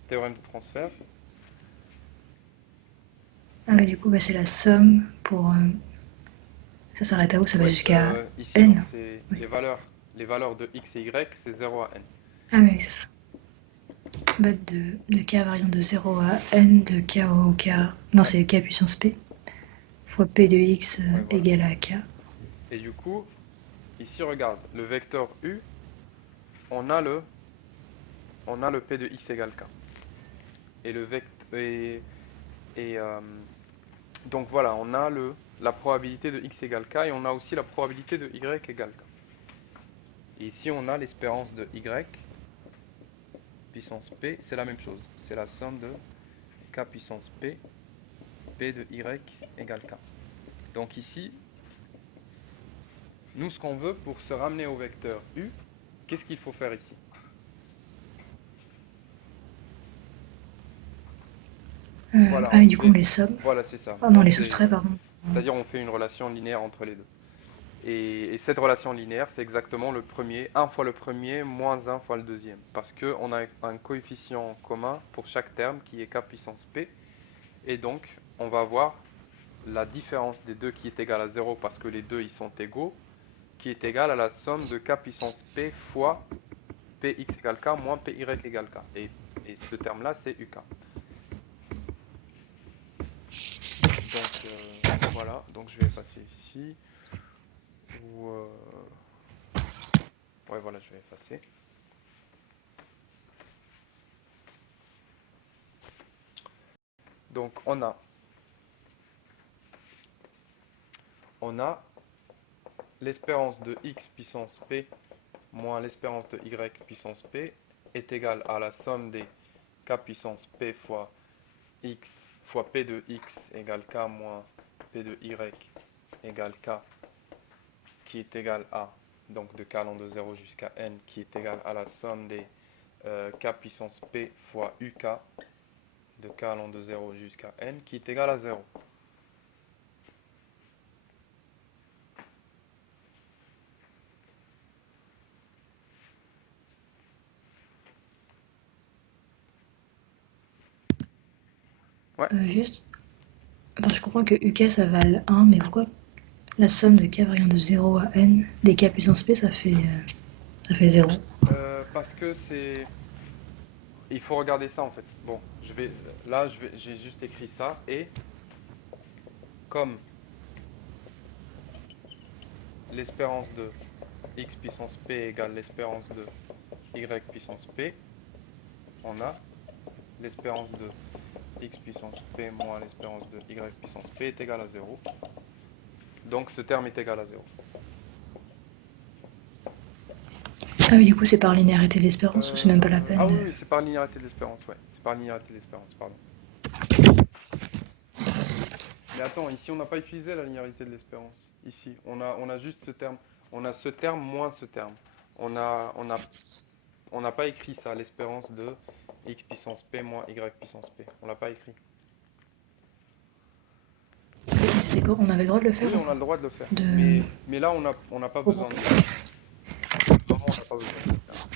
Théorème de transfert. Ah, mais du coup, bah, c'est la somme pour. Ça s'arrête à où? Ça va Ouais, jusqu'à ici, donc n. c'est Oui. les valeurs de x et y, c'est 0 à n. Ah oui, c'est ça. Bah, de k variant de 0 à n de k au k. Non, Ouais, c'est k puissance p fois p de x ouais, voilà. égale à k. Et du coup, ici, regarde, le vecteur u, on a le, on a le p de x égale k. Et le vecteur donc voilà, on a la probabilité de x égale k et on a aussi la probabilité de y égale k. Et ici, on a l'espérance de y puissance p, c'est la même chose. C'est la somme de k puissance p, p de y égale k. Donc ici, nous, ce qu'on veut pour se ramener au vecteur u, qu'est-ce qu'il faut faire ici? Voilà, Ah, et du coup, on les somme. voilà, c'est ça. Ah non, on les soustrait, pardon. C'est-à-dire on fait une relation linéaire entre les deux. Et cette relation linéaire, c'est exactement le premier, 1 fois le premier moins 1 fois le deuxième. Parce qu'on a un coefficient commun pour chaque terme qui est k puissance p. Et donc, on va avoir la différence des deux qui est égale à 0 parce que les deux ils sont égaux, qui est égale à la somme de k puissance p fois px égale k moins py égale k. Et ce terme-là, c'est uk. Donc voilà, donc je vais effacer ici. Ou ouais, voilà, je vais effacer. Donc on a l'espérance de x puissance p moins l'espérance de y puissance p est égale à la somme des k puissance p fois x fois p de x égale k moins p de y égale k qui est égal à, donc de k allant de 0 jusqu'à n, qui est égal à la somme des k puissance p fois uk de k allant de 0 jusqu'à n, qui est égal à 0. Ouais. Juste, alors je comprends que UK ça vale 1, mais pourquoi la somme de k variant de 0 à n des k puissance p ça fait 0? Parce que c'est... Il faut regarder ça en fait. Bon, j'ai juste écrit ça, et comme l'espérance de x puissance p égale l'espérance de y puissance p, on a l'espérance de x puissance p moins l'espérance de y puissance p est égale à 0. Donc ce terme est égal à 0. Ah oui, du coup c'est par linéarité de l'espérance ou c'est même pas la peine Ah de... oui, oui, c'est par linéarité de l'espérance, ouais. C'est par linéarité de l'espérance, pardon. Mais attends, ici on n'a pas utilisé la linéarité de l'espérance. Ici, on a juste ce terme. On a ce terme moins ce terme. On n'a pas écrit ça, l'espérance de x puissance p moins y puissance p. On l'a pas écrit. C'était quoi? On avait le droit de le faire Oui, ou on a pas? le droit de le faire. De... Mais là, on n'a pas Pour besoin de le rentrer. faire. Vraiment, on n'a pas besoin de le faire.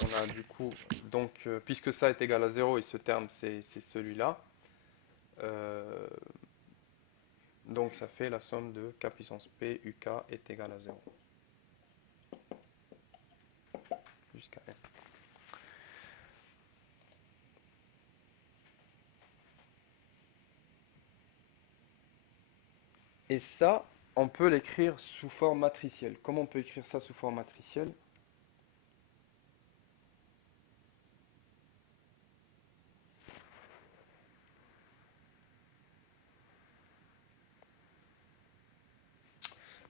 On a du coup, donc, puisque ça est égal à 0 et ce terme c'est celui-là, euh, donc ça fait la somme de k puissance p uk est égale à 0 jusqu'à n. Et ça, on peut l'écrire sous forme matricielle. Comment on peut écrire ça sous forme matricielle?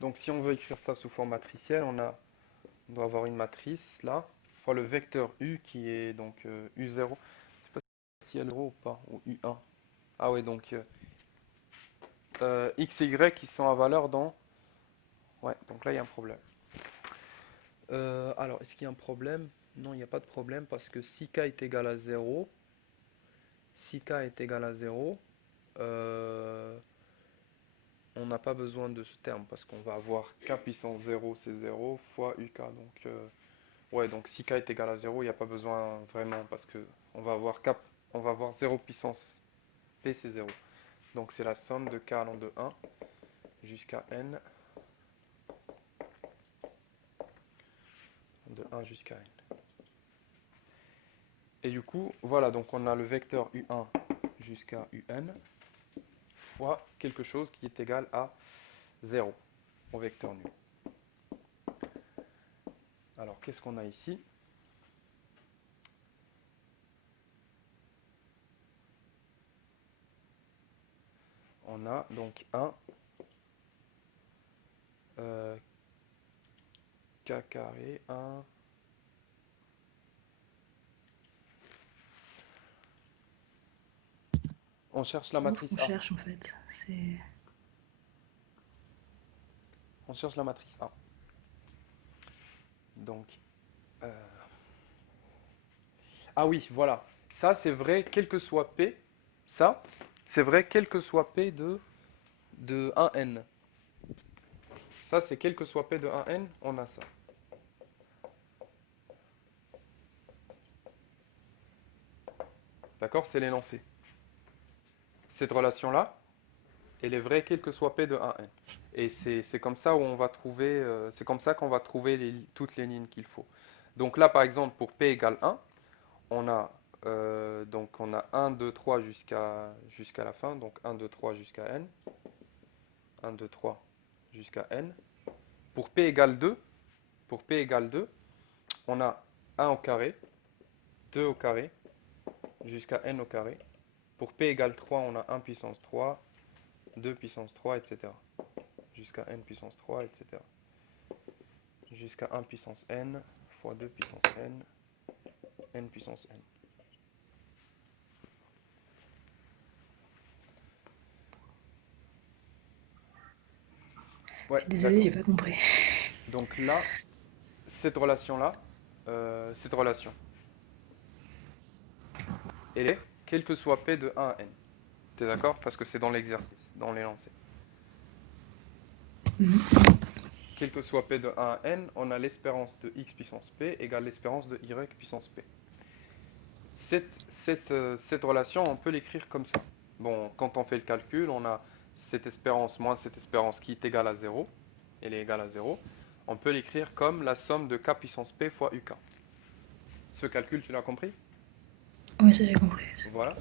Donc si on veut écrire ça sous forme matricielle, on doit avoir une matrice là, fois le vecteur u qui est donc u0. Je sais pas si il y a le 0 ou pas, ou u1. Ah ouais, donc x et y qui sont à valeur dans... Ouais, donc là il y a un problème. Alors, est-ce qu'il y a un problème? Non, il n'y a pas de problème parce que si k est égal à 0, si k est égal à 0, euh, on n'a pas besoin de ce terme parce qu'on va avoir k puissance 0, c'est 0, fois uk. Donc, ouais, donc si k est égal à 0, il n'y a pas besoin vraiment parce que on va avoir 0 puissance p, c'est 0. Donc c'est la somme de k allant de 1 jusqu'à n, de 1 jusqu'à n. Et du coup, voilà, donc on a le vecteur u1 jusqu'à un fois quelque chose qui est égal à 0 au vecteur nul. Alors, qu'est-ce qu'on a ici? On a donc un k carré, 1... On cherche la C'est vraiment ce matrice qu'on A. cherche en fait. C'est... On cherche la matrice A. Donc, euh, ah oui, voilà. Ça, c'est vrai, quel que soit P. Ça, c'est vrai, quel que soit P de 1n. Ça, c'est quel que soit P de 1n, on a ça. D'accord? C'est l'énoncé. Cette relation-là, elle est vraie quel que soit P de 1n. Et c'est comme ça où on va trouver, c'est comme ça qu'on va trouver toutes les lignes qu'il faut. Donc là, par exemple, pour P égale 1, on a, donc on a 1, 2, 3 jusqu'à la fin. Donc 1, 2, 3 jusqu'à n. 1, 2, 3 jusqu'à n. Pour P égale 2, pour P égale 2, on a 1 au carré, 2 au carré, jusqu'à n au carré. Pour P égale 3, on a 1 puissance 3, 2 puissance 3, etc. jusqu'à n puissance 3, etc. Jusqu'à 1 puissance n fois 2 puissance n puissance n. Je Ouais, suis désolée, d'accord. j'ai pas compris. Donc là, cette relation-là, cette relation, elle est quel que soit p de 1 à n. T'es d'accord? Parce que c'est dans l'exercice, dans l'énoncé. Mhm. Quel que soit p de 1 à n, on a l'espérance de x puissance p égale l'espérance de y puissance p. Cette relation, on peut l'écrire comme ça. Bon, quand on fait le calcul, on a cette espérance moins cette espérance qui est égale à 0. Elle est égale à 0. On peut l'écrire comme la somme de k puissance p fois uk. Ce calcul, tu l'as compris? Oui, ça j'ai compris. Voilà.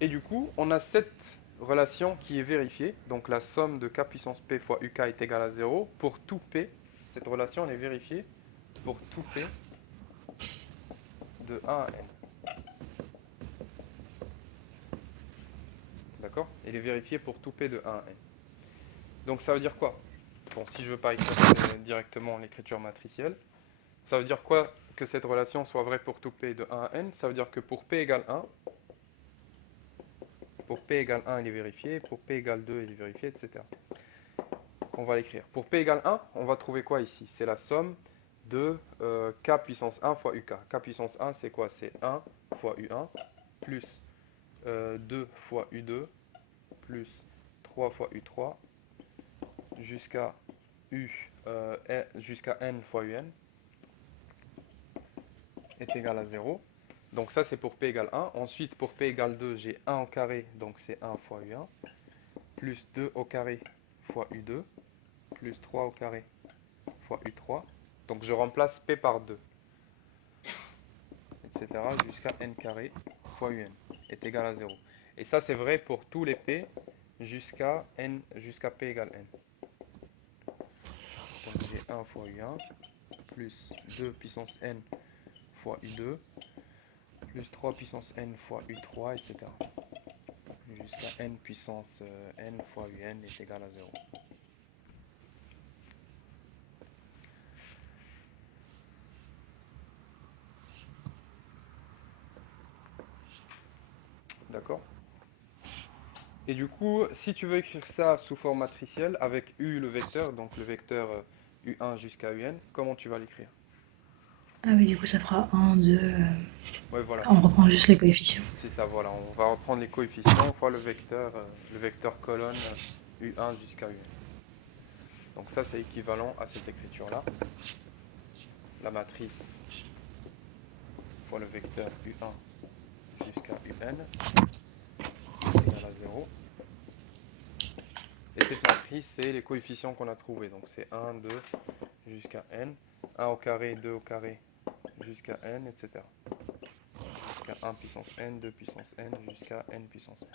Et du coup, on a cette relation qui est vérifiée. Donc la somme de k puissance p fois uk est égale à 0. Pour tout p, cette relation elle est vérifiée pour tout p de 1 à n. D'accord? Elle est vérifiée pour tout p de 1 à n. Donc ça veut dire quoi? Bon, si je veux pas écrire directement l'écriture matricielle, ça veut dire quoi que cette relation soit vraie pour tout p de 1 à n? Ça veut dire que pour p égale 1, pour p égale 1, il est vérifié, pour p égale 2, il est vérifié, etc. On va l'écrire. Pour p égale 1, on va trouver quoi ici? C'est la somme de k puissance 1 fois uk. K puissance 1, c'est quoi? C'est 1 fois u1 plus 2 fois u2 plus 3 fois u3 jusqu'à jusqu'à n fois un est égal à 0. Donc ça c'est pour p égale 1. Ensuite pour p égale 2, j'ai 1 au carré, donc c'est 1 fois u1, plus 2 au carré fois u2, plus 3 au carré fois u3. Donc je remplace p par 2, etc. jusqu'à n carré fois un est égal à 0. Et ça c'est vrai pour tous les p jusqu'à p égale n. Donc j'ai 1 fois u1 plus 2 puissance n fois u2 plus 3 puissance n fois u3, etc. Jusqu'à n puissance n fois un est égal à 0. D'accord? Et du coup, si tu veux écrire ça sous forme matricielle avec u le vecteur, donc le vecteur u1 jusqu'à un, comment tu vas l'écrire? Ah oui, du coup ça fera 1, 2. Ouais, voilà, On reprend juste les coefficients. c'est ça, voilà. On va reprendre les coefficients fois le vecteur colonne u1 jusqu'à un. Donc ça, c'est équivalent à cette écriture-là. La matrice fois le vecteur u1 jusqu'à un est égal à 0. Et cette matrice, c'est les coefficients qu'on a trouvés. Donc c'est 1, 2 jusqu'à n. 1 au carré, 2 au carré jusqu'à n, etc. Jusqu'à 1 puissance n, 2 puissance n, jusqu'à n puissance n.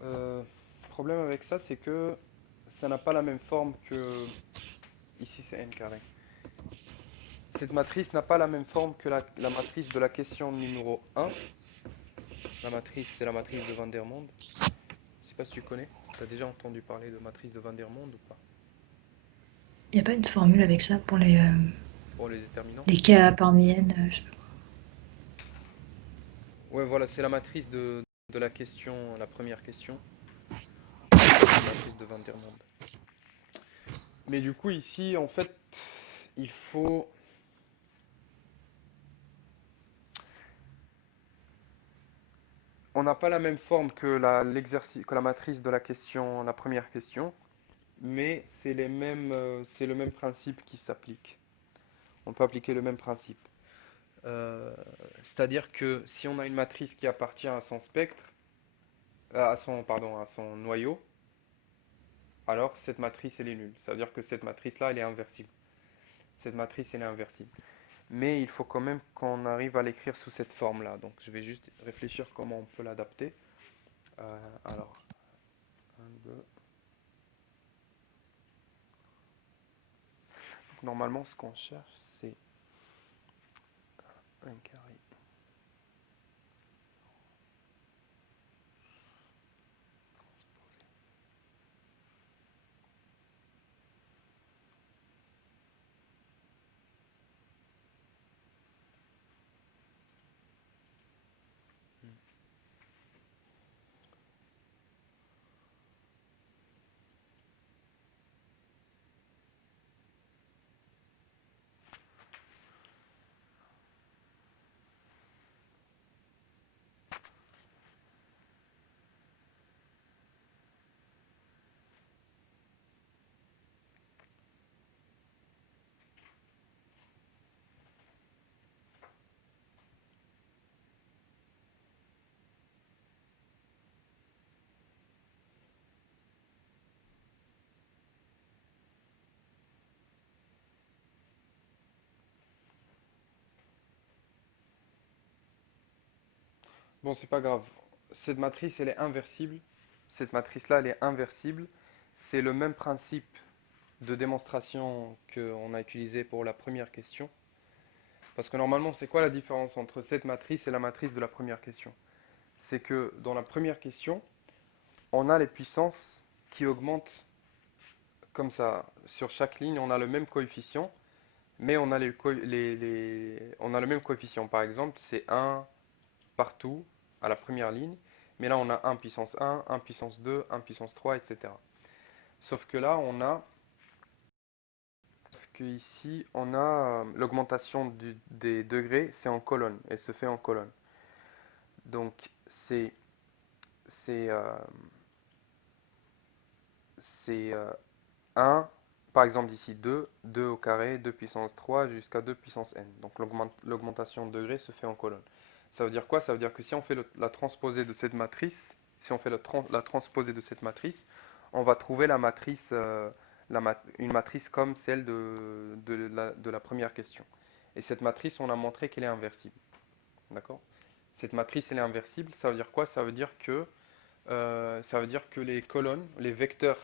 Le problème avec ça, c'est que ça n'a pas la même forme que... Ici, c'est n carré. Cette matrice n'a pas la même forme que la matrice de la question numéro 1. La matrice, c'est la matrice de Van der Monde. Je sais pas si tu connais. Tu as déjà entendu parler de matrice de Van der Monde ou pas? Il n'y a pas une formule avec ça pour Pour les déterminants? les cas parmi n, je sais pas. Ouais, voilà, c'est la matrice de la question, la première question. La matrice de Van der Monde. Mais du coup, ici, en fait, il faut... On n'a pas la même forme que l'exercice, que la matrice de la question, la première question, mais c'est le même principe qui s'applique. On peut appliquer le même principe. C'est-à-dire que si on a une matrice qui appartient à son spectre, à son noyau, alors cette matrice elle est nulle. Ça veut dire que cette matrice-là, elle est inversible. Cette matrice, elle est inversible. mais il faut quand même qu'on arrive à l'écrire sous cette forme-là. Donc je vais juste réfléchir comment on peut l'adapter. Alors, 1, 2. Donc, normalement, ce qu'on cherche, c'est un carré. Bon, c'est pas grave. Cette matrice, elle est inversible. Cette matrice-là, elle est inversible. C'est le même principe de démonstration qu'on a utilisé pour la première question. Parce que normalement, c'est quoi la différence entre cette matrice et la matrice de la première question? C'est que dans la première question, on a les puissances qui augmentent comme ça. Sur chaque ligne, on a le même coefficient, mais on a, on a le même coefficient. Par exemple, c'est 1 partout à la première ligne, mais là, on a 1 puissance 1 puissance 2, 1 puissance 3, etc. Sauf que là, ici, on a l'augmentation des degrés, c'est en colonne, elle se fait en colonne. Donc, c'est euh, c'est 1, par exemple ici 2, 2 au carré, 2 puissance 3 jusqu'à 2 puissance n. Donc l'augmentation de degrés se fait en colonne. Ça veut dire quoi? Ça veut dire que si on fait la transposée de cette matrice, si on fait la transposée de cette matrice, on va trouver la matrice, une matrice comme celle de la première question. Et cette matrice, on a montré qu'elle est inversible. D'accord? Cette matrice, elle est inversible. Ça veut dire quoi? Ça veut dire que les colonnes, les vecteurs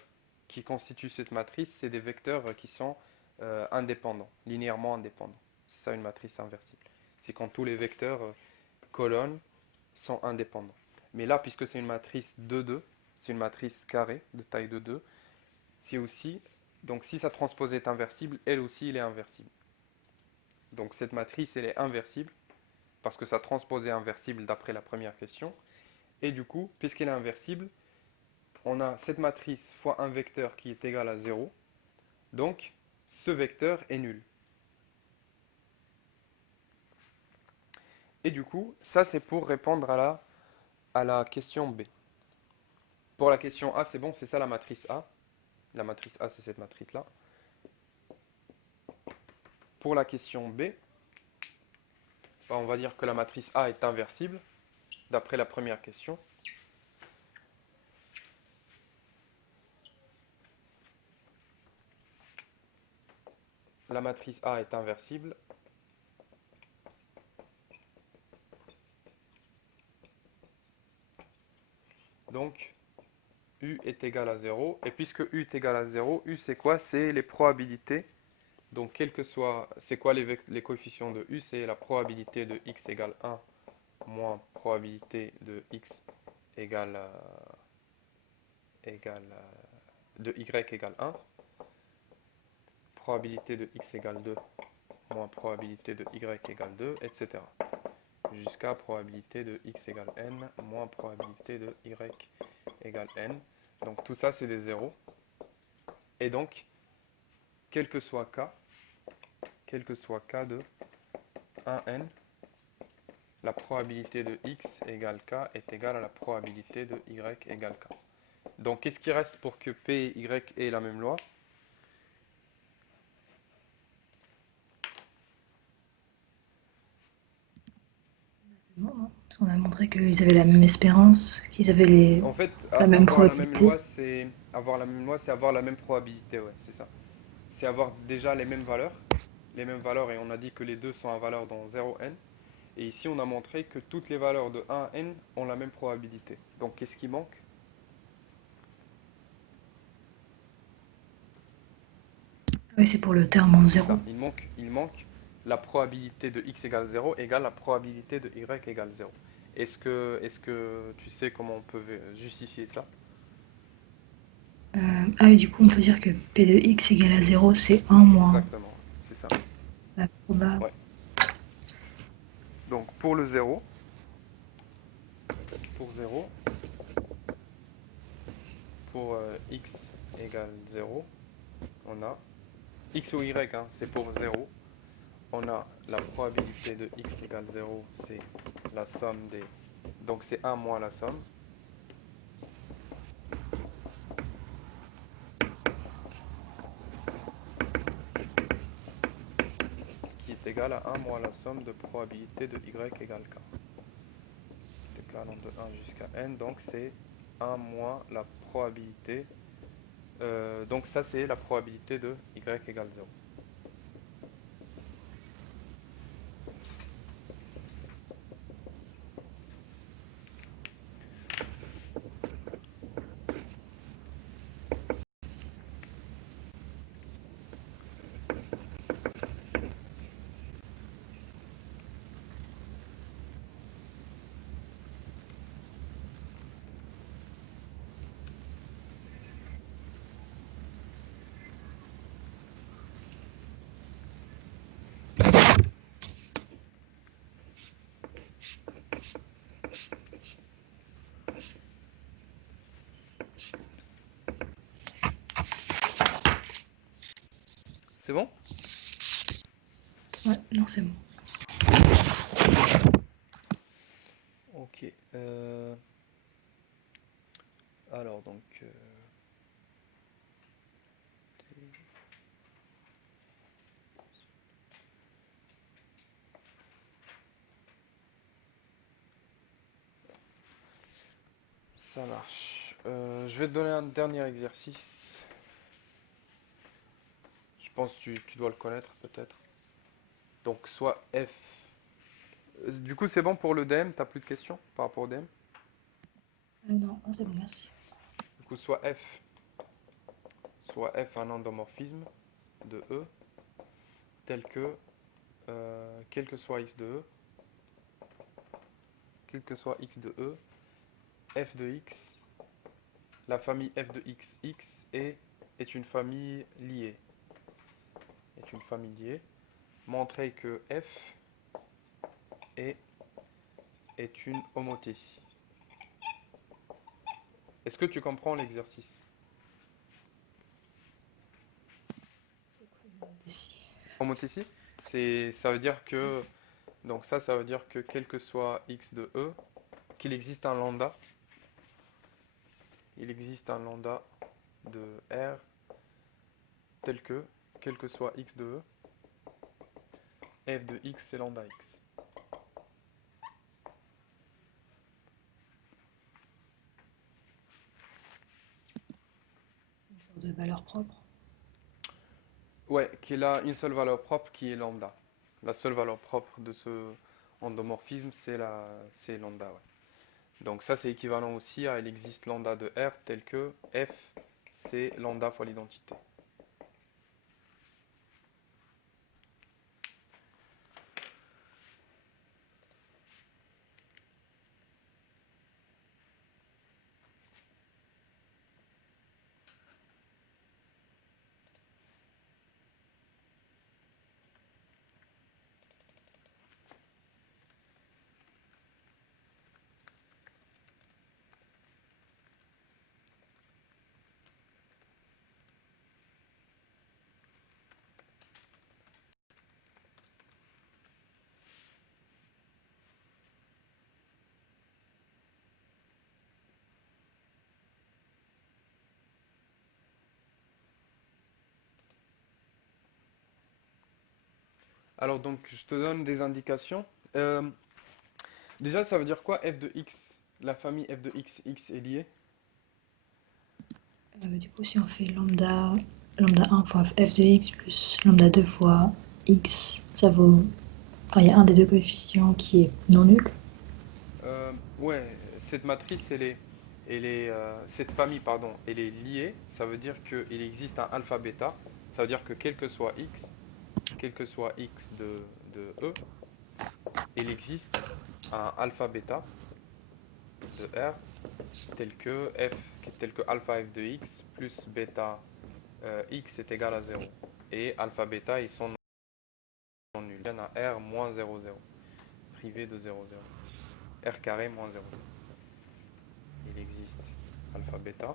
qui constituent cette matrice, c'est des vecteurs qui sont indépendants, linéairement indépendants. C'est ça une matrice inversible. C'est quand tous les vecteurs colonnes sont indépendants. Mais là, puisque c'est une matrice 2-2, c'est une matrice carrée de taille de 2, c'est aussi, donc si sa transposée est inversible, elle aussi, elle est inversible. Donc cette matrice, elle est inversible parce que sa transposée est inversible d'après la première question. Et du coup, puisqu'elle est inversible, on a cette matrice fois un vecteur qui est égal à 0. Donc, ce vecteur est nul. Et du coup, ça c'est pour répondre à la question B. Pour la question A, c'est bon, c'est ça la matrice A. La matrice A, c'est cette matrice-là. Pour la question B, bah, on va dire que la matrice A est inversible, d'après la première question. La matrice A est inversible. Donc, U est égal à 0. Et puisque U est égal à 0, U c'est quoi? C'est les probabilités. Donc, quel que soit, c'est quoi les coefficients de U? C'est la probabilité de x égale 1 moins probabilité de x égale, de y égale 1, probabilité de x égale 2 moins probabilité de y égale 2, etc. Jusqu'à probabilité de x égale n moins probabilité de y égale n. Donc tout ça c'est des zéros. Et donc, quel que soit k de 1n, la probabilité de x égale k est égale à la probabilité de y égale k. Donc qu'est-ce qui reste pour que P et Y aient la même loi? C'est bon, hein, parce qu'on a montré qu'ils avaient la même espérance, qu'ils avaient En fait, la même avoir la même probabilité. loi, c'est avoir la même probabilité, ouais, c'est ça. C'est avoir déjà les mêmes valeurs. les mêmes valeurs et on a dit que les deux sont à valeur dans 0n. Et ici, on a montré que toutes les valeurs de 1 à n ont la même probabilité. Donc, qu'est-ce qui manque? Oui, c'est pour le terme en C'est zéro. ça. Il manque la probabilité de x égale 0 égale la probabilité de y égale 0. Est-ce que tu sais comment on peut justifier ça? Ah oui, du coup, on peut dire que P de x égale à zéro, c'est un moins Exactement, c'est ça. la proba. Ouais. Donc, pour le 0, pour 0, pour x égale 0, on a x ou y, hein, c'est pour 0. On a la probabilité de x égale 0, c'est la somme des... Donc c'est 1 moins la somme. Qui est égale à 1 moins la somme de probabilité de y égale k. Déclarant de 1 jusqu'à n, donc c'est 1 moins la probabilité. Donc ça c'est la probabilité de y égale 0. C'est bon? Ouais, non, c'est bon. Ok. Alors donc... ça marche. Je vais te donner un dernier exercice. Je pense que tu dois le connaître peut-être. Donc soit f. Du coup c'est bon pour le DM, t'as plus de questions par rapport au DM? Non, ah, c'est bon, merci. Du coup soit f un endomorphisme de E tel que quel que soit x de E, quel que soit x de E, f de x, la famille f de x, x est une famille liée. Est une famille liée. Montrer que f est, est une homothétie. Est-ce que tu comprends l'exercice? C'est quoi une homothétie? Homothétie, ça veut dire que, donc ça veut dire que quel que soit x de E, qu'il existe un lambda, il existe un lambda de R tel que, quel que soit x de E, f de x c'est lambda x. C'est une sorte de valeur propre. Ouais, qu'il a une seule valeur propre qui est lambda. La seule valeur propre de ce endomorphisme, c'est lambda, ouais. Donc ça, c'est équivalent aussi à il existe lambda de R tel que f, c'est lambda fois l'identité. Alors donc, je te donne des indications. Euh, Déjà, ça veut dire quoi f de x? La famille f de x, x est liée. Du coup, si on fait lambda 1 fois f de x plus lambda 2 fois x, ça vaut... Enfin, il y a un des deux coefficients qui est non nul. Ouais, cette matrice, cette famille, pardon, elle est liée. Ça veut dire qu'il existe un alpha bêta. Ça veut dire que quel que soit x de E, il existe un alpha bêta de R tel que alpha f de x plus bêta x est égal à 0. Et alpha bêta, ils sont non nuls. Il y en a R moins 0, 0, privé de 0, 0. R carré moins 0, 0. Il existe alpha bêta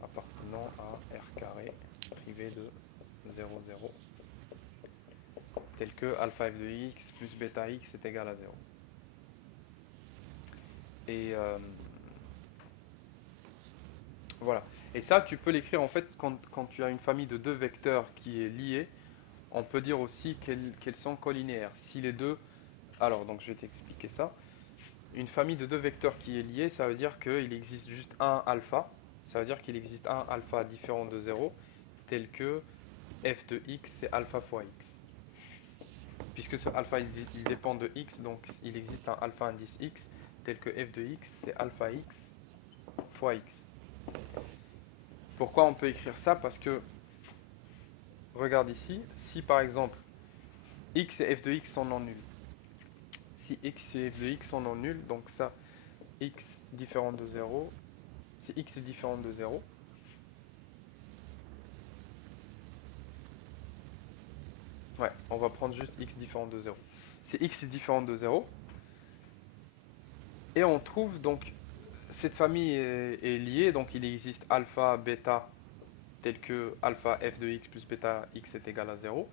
appartenant à R carré privé de 0, 0, tel que alpha f de x plus bêta x est égal à 0. Et voilà. Et ça, tu peux l'écrire en fait quand tu as une famille de deux vecteurs qui est liée. On peut dire aussi qu'elles sont collinéaires. Si les deux... Alors, donc je vais t'expliquer ça. Une famille de deux vecteurs qui est liée, ça veut dire qu'il existe juste un alpha. Ça veut dire qu'il existe un alpha différent de 0, tel que f de x, c'est alpha fois x. Puisque ce alpha il dépend de x, donc il existe un alpha indice x, tel que f de x, c'est alpha x fois x. Pourquoi on peut écrire ça? Parce que, regarde ici, si par exemple x et f de x sont non nuls, si x et f de x sont non nuls, donc ça, x différent de 0, si x est différent de 0, ouais, on va prendre juste x différent de 0. Si x est différent de 0, et on trouve donc, cette famille est liée, donc il existe alpha, bêta, tel que alpha f de x plus bêta x est égal à 0.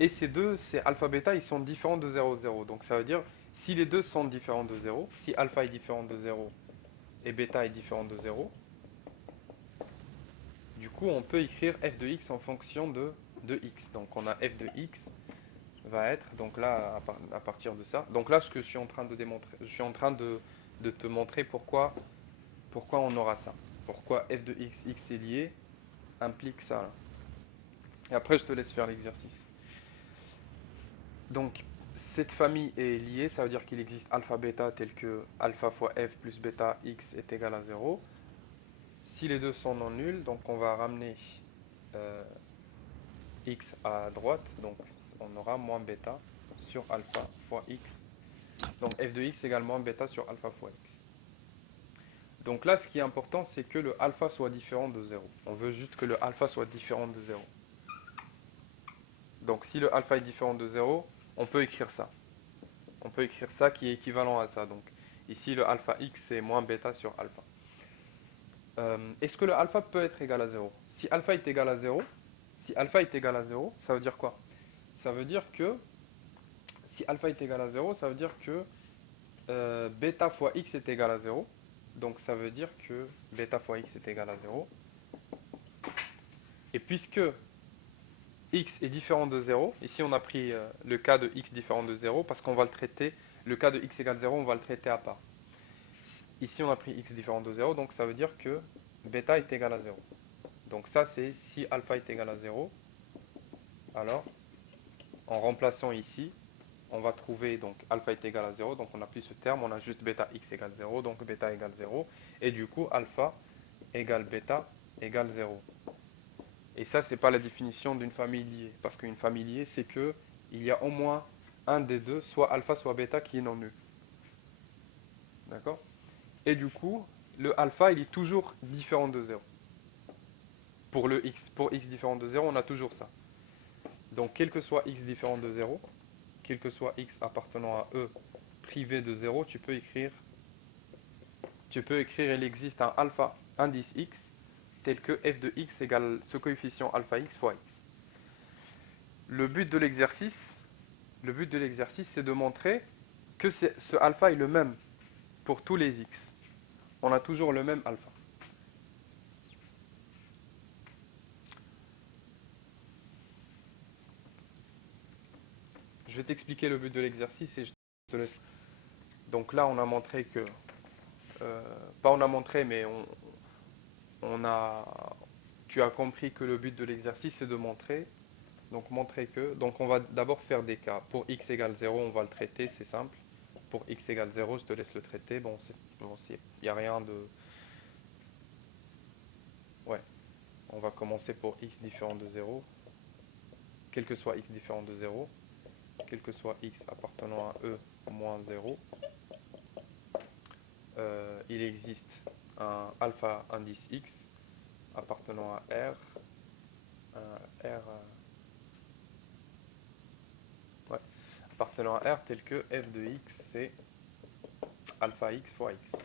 Et ces alpha bêta, ils sont différents de 0, 0. Donc ça veut dire, si les deux sont différents de 0, si alpha est différent de 0 et bêta est différent de 0, du coup on peut écrire f de x en fonction de x. Donc on a f de x va être, donc là à partir de ça, donc là ce que je suis en train de démontrer, je suis en train de te montrer pourquoi on aura ça. Pourquoi f de x, x est lié, implique ça là. Et après je te laisse faire l'exercice. Donc, cette famille est liée, ça veut dire qu'il existe alpha bêta tel que alpha fois f plus bêta x est égal à 0. Si les deux sont non nuls, donc on va ramener euh, x à droite, donc on aura moins bêta sur alpha fois x. Donc f de x égale moins bêta sur alpha fois x. Donc là, ce qui est important, c'est que le alpha soit différent de 0. On veut juste que le alpha soit différent de 0. Donc si le alpha est différent de 0, on peut écrire ça. On peut écrire ça qui est équivalent à ça. Donc ici le alpha x c'est moins bêta sur alpha. Est-ce que le alpha peut être égal à 0? Si alpha est égal à 0, si alpha est égal à 0, ça veut dire quoi? Ça veut dire que si alpha est égal à 0, ça veut dire que bêta fois x est égal à 0. Donc ça veut dire que bêta fois x est égal à 0. Et puisque x est différent de 0, ici on a pris le cas de x différent de 0 parce qu'on va le traiter, le cas de x égale 0, on va le traiter à part. Ici, on a pris x différent de 0, donc ça veut dire que bêta est égal à 0. Donc ça, c'est si alpha est égal à 0. Alors, en remplaçant ici, on va trouver donc alpha est égal à 0. Donc on n'a plus ce terme, on a juste bêta x égale 0. Donc bêta égale 0. Et du coup, alpha égale bêta égale 0. Et ça, c'est pas la définition d'une famille liée. Parce qu'une famille liée, c'est que il y a au moins un des deux, soit alpha, soit bêta, qui est non nul. D'accord? Et du coup, le alpha, il est toujours différent de 0. Pour x différent de 0, on a toujours ça. Donc, quel que soit x différent de 0, quel que soit x appartenant à E privé de 0, il existe un alpha indice x tel que f de x égale ce coefficient alpha x fois x. Le but de l'exercice, c'est de montrer que ce alpha est le même pour tous les x. On a toujours le même alpha. Je vais t'expliquer le but de l'exercice et je te laisse. Donc là, on a montré que pas on a montré, mais on a, tu as compris que le but de l'exercice, c'est de montrer Donc montrer que, donc on va d'abord faire des cas. Pour x égale 0, on va le traiter, c'est simple. Pour x égale 0, je te laisse le traiter. Bon, il n'y a rien de... Ouais, on va commencer pour x différent de 0. Quel que soit x différent de 0, quel que soit x appartenant à e moins 0, il existe un alpha indice x appartenant à R, ouais, appartenant à R tel que f de x c'est alpha x fois x.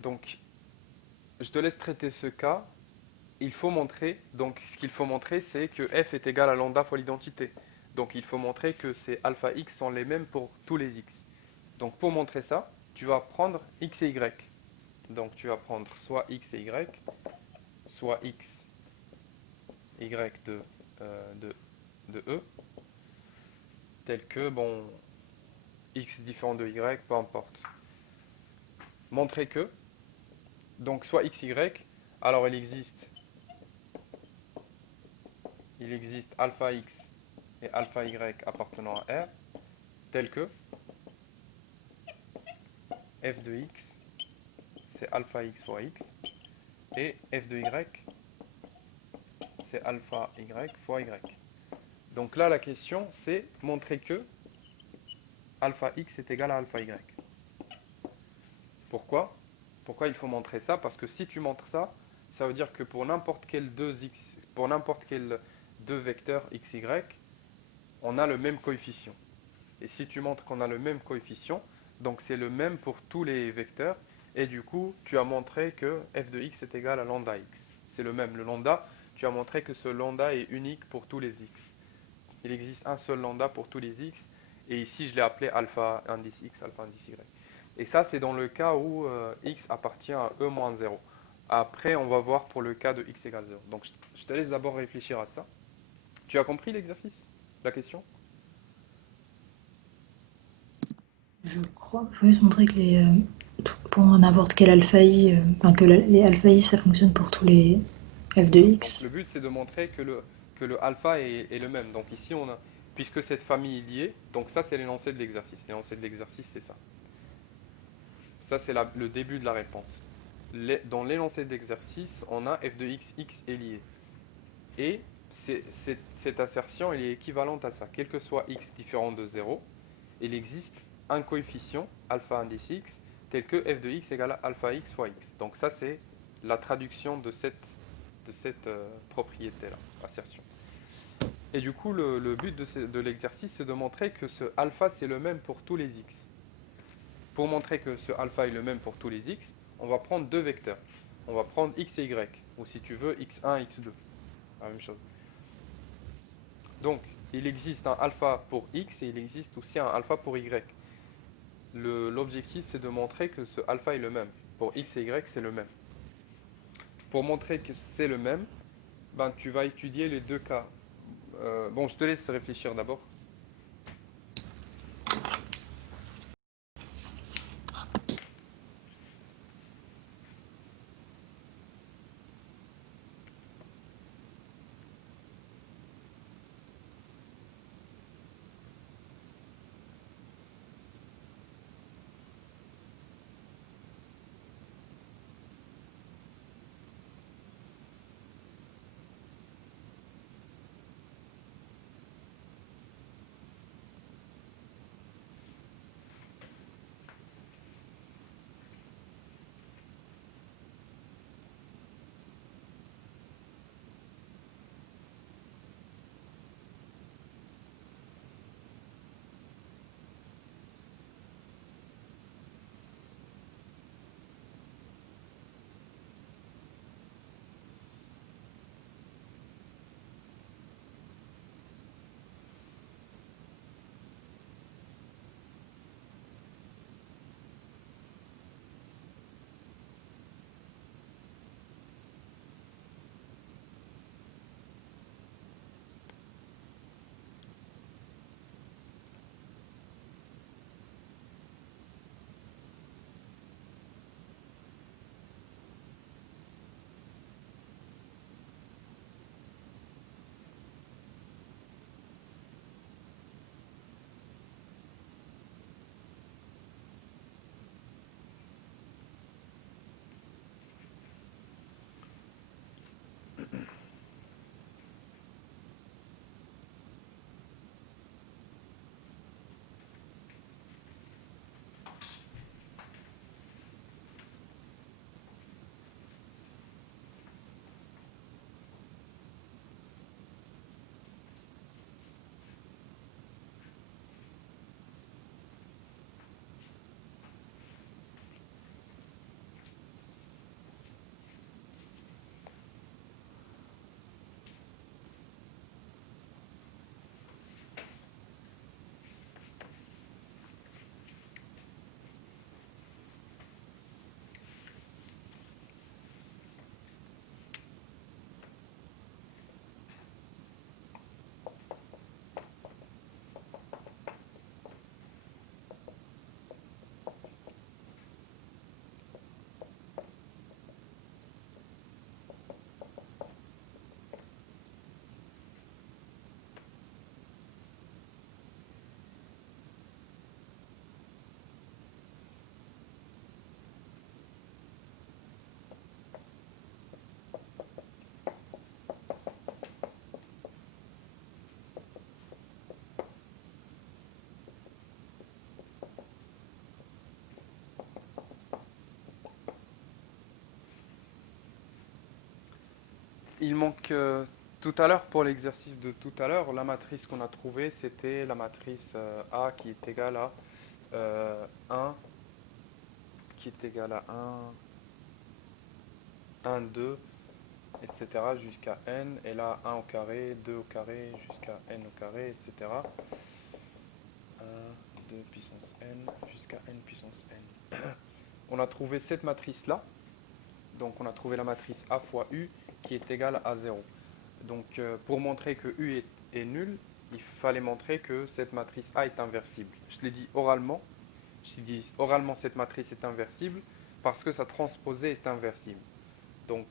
Donc, je te laisse traiter ce cas. Il faut montrer, donc ce qu'il faut montrer, c'est que f est égal à lambda fois l'identité. Donc il faut montrer que ces alpha x sont les mêmes pour tous les x. Donc pour montrer ça, tu vas prendre x et y. Donc tu vas prendre soit x et y, soit x, y de e, tel que, bon, x différent de y, peu importe. Montrer que, donc soit x, y, alors il existe alpha x et alpha y appartenant à R, tel que f de x c'est alpha x fois x et f de y c'est alpha y fois y. Donc là la question c'est montrer que alpha x est égal à alpha y. Pourquoi? Pourquoi il faut montrer ça? Parce que si tu montres ça, ça veut dire que pour n'importe quel pour n'importe quel deux vecteurs x, y, on a le même coefficient. Et si tu montres qu'on a le même coefficient, donc c'est le même pour tous les vecteurs, et du coup, tu as montré que f de x est égal à lambda x. C'est le même. Le lambda, tu as montré que ce lambda est unique pour tous les x. Il existe un seul lambda pour tous les x, et ici je l'ai appelé alpha indice x, alpha indice y. Et ça, c'est dans le cas où x appartient à e-0. Après, on va voir pour le cas de x égale 0. Donc, je te laisse d'abord réfléchir à ça. Tu as compris l'exercice? La question? Je crois. Il faut juste montrer que pour n'importe quel alpha i, enfin que les alpha i ça fonctionne pour tous les C'est f de ça. Donc, le x. but, c'est de montrer que le alpha est le même. Donc, ici, puisque cette famille est liée, donc ça, c'est l'énoncé de l'exercice. L'énoncé de l'exercice, c'est ça. Ça, c'est le début de la réponse. Dans l'énoncé d'exercice, on a f de x, x est lié. Et cette assertion elle est équivalente à ça. Quel que soit x différent de 0, il existe un coefficient, alpha indice x, tel que f de x égale à alpha x fois x. Donc ça, c'est la traduction de cette propriété-là, assertion. Et du coup, le but de l'exercice, c'est de montrer que ce alpha, c'est le même pour tous les x. Pour montrer que ce alpha est le même pour tous les x, on va prendre deux vecteurs. On va prendre x et y, ou si tu veux, x1, x2. La même chose. Donc, il existe un alpha pour x et il existe aussi un alpha pour y. L'objectif, c'est de montrer que ce alpha est le même. Pour x et y, c'est le même. Pour montrer que c'est le même, ben, tu vas étudier les deux cas. Bon, je te laisse réfléchir d'abord. Il manque tout à l'heure, pour l'exercice de tout à l'heure, la matrice qu'on a trouvée, c'était la matrice A qui est égale à 1, qui est égale à 1, 2, etc. jusqu'à n. Et là, 1 au carré, 2 au carré, jusqu'à n au carré, etc. 1, 2 puissance n, jusqu'à n puissance n. On a trouvé cette matrice-là. Donc on a trouvé la matrice A fois U qui est égale à 0. Donc pour montrer que U est nul, il fallait montrer que cette matrice A est inversible. Je l'ai dit oralement. Je l'ai dit oralement cette matrice est inversible parce que sa transposée est inversible. Donc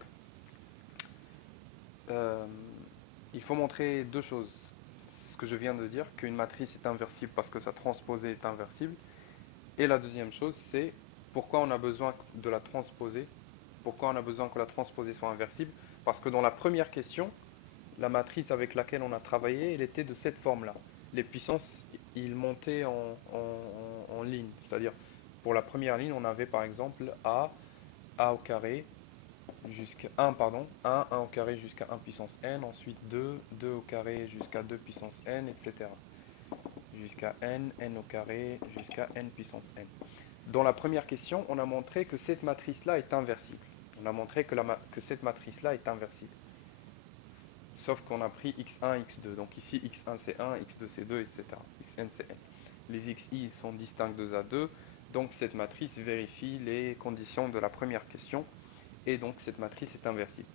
euh, il faut montrer deux choses. Ce que je viens de dire, qu'une matrice est inversible parce que sa transposée est inversible. Et la deuxième chose, c'est pourquoi on a besoin de la transposer. Pourquoi on a besoin que la transposée soit inversible? Parce que dans la première question, la matrice avec laquelle on a travaillé, elle était de cette forme-là. Les puissances, ils montaient en ligne. C'est-à-dire, pour la première ligne, on avait par exemple A au carré, jusqu'à 1, pardon, 1 au carré jusqu'à 1 puissance n, ensuite 2, 2 au carré jusqu'à 2 puissance n, etc. Jusqu'à n au carré, jusqu'à n puissance n. Dans la première question, on a montré que cette matrice-là est inversible. On a montré que cette matrice-là est inversible. Sauf qu'on a pris x1, x2. Donc ici, x1 c'est 1, x2 c'est 2, etc. xn c'est n. Les xi sont distincts de 2 à 2. Donc cette matrice vérifie les conditions de la première question. Et donc cette matrice est inversible.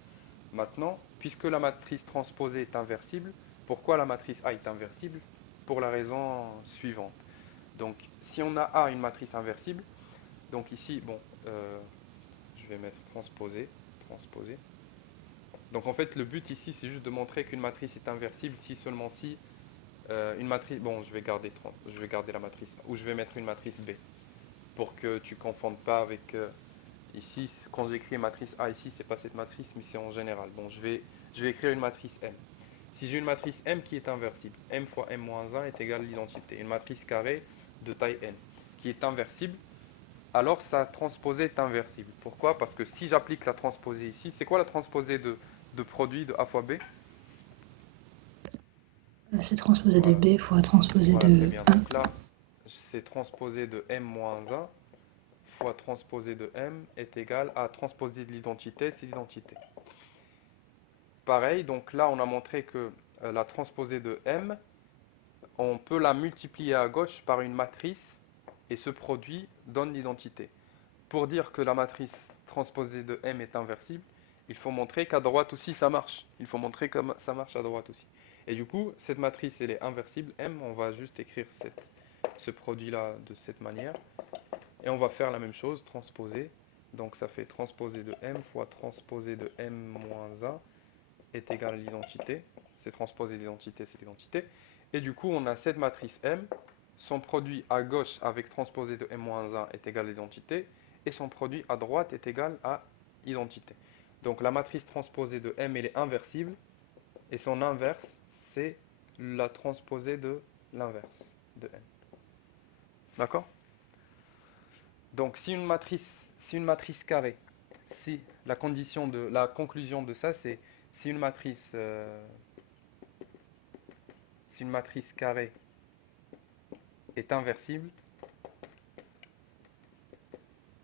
Maintenant, puisque la matrice transposée est inversible, pourquoi la matrice A est inversible? Pour la raison suivante. Donc si on a A une matrice inversible, donc ici, bon, je vais mettre transposé, transposé. Donc en fait, le but ici, c'est juste de montrer qu'une matrice est inversible si seulement si une matrice. Bon, je vais garder la matrice A, ou je vais mettre une matrice B pour que tu ne confondes pas avec ici. Quand j'écris matrice A ici, c'est pas cette matrice, mais c'est en général. Bon, je vais écrire une matrice M. Si j'ai une matrice M qui est inversible, M fois M-1 est égal à l'identité. Une matrice carrée de taille n qui est inversible, alors sa transposée est inversible. Pourquoi? Parce que si j'applique la transposée ici, c'est quoi la transposée de produit de A fois B? C'est transposé de Voilà, B fois transposé voilà, très de bien. 1. Donc là, c'est transposé de M-1 fois transposé de M est égal à transposé de l'identité, c'est l'identité. Pareil, donc là, on a montré que la transposée de M, on peut la multiplier à gauche par une matrice et ce produit donne l'identité. Pour dire que la matrice transposée de M est inversible, il faut montrer qu'à droite aussi ça marche. Il faut montrer que ça marche à droite aussi. Et du coup, cette matrice, elle est inversible. M, on va juste écrire ce produit-là de cette manière. Et on va faire la même chose, transposer. Donc ça fait transposé de M fois transposé de M moins 1 est égal à l'identité. C'est transposé l'identité, c'est l'identité. Et du coup, on a cette matrice M. Son produit à gauche avec transposé de M-1 est égal à l'identité. Et son produit à droite est égal à identité. Donc la matrice transposée de M, elle est inversible. Et son inverse, c'est la transposée de l'inverse de M. D'accord? Donc si une matrice carrée, si la conclusion de ça, c'est si une matrice, si une matrice carrée est inversible,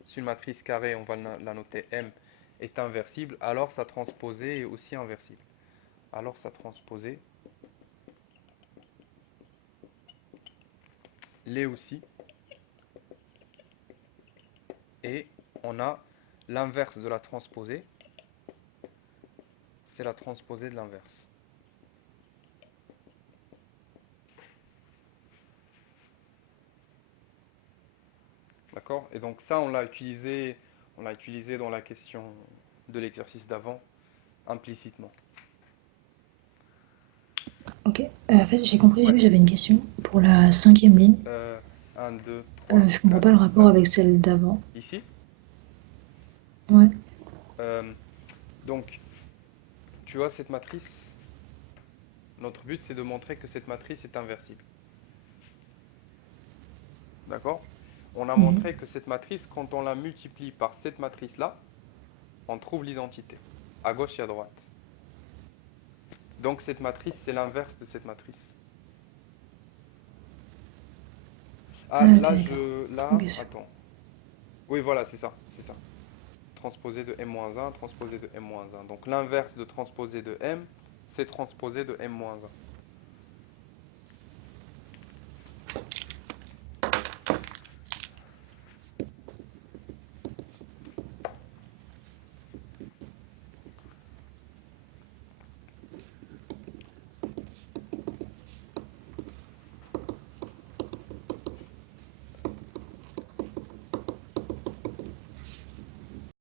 si une matrice carrée, on va la noter M, est inversible, alors sa transposée est aussi inversible. Alors sa transposée l'est aussi. Et on a l'inverse de la transposée, c'est la transposée de l'inverse. D'accord? Et donc ça, on l'a utilisé dans la question de l'exercice d'avant, implicitement. Ok. En fait, j'ai compris, Ouais. juste j'avais une question pour la cinquième ligne. 1, 2, 3, Je comprends 4, pas le rapport 5. avec celle d'avant. Ici. Ouais. Euh, donc, tu vois cette matrice? Notre but, c'est de montrer que cette matrice est inversible. D'accord? On a Mhm. montré que cette matrice, quand on la multiplie par cette matrice-là, on trouve l'identité, à gauche et à droite. Donc cette matrice, c'est l'inverse de cette matrice. Ah, Ah, ok, là, d'accord. là, Ok, sûr. attends. Oui, voilà, c'est ça, c'est ça. Transposé de m-1, transposé de m-1. Donc l'inverse de transposé de m, c'est transposé de m-1.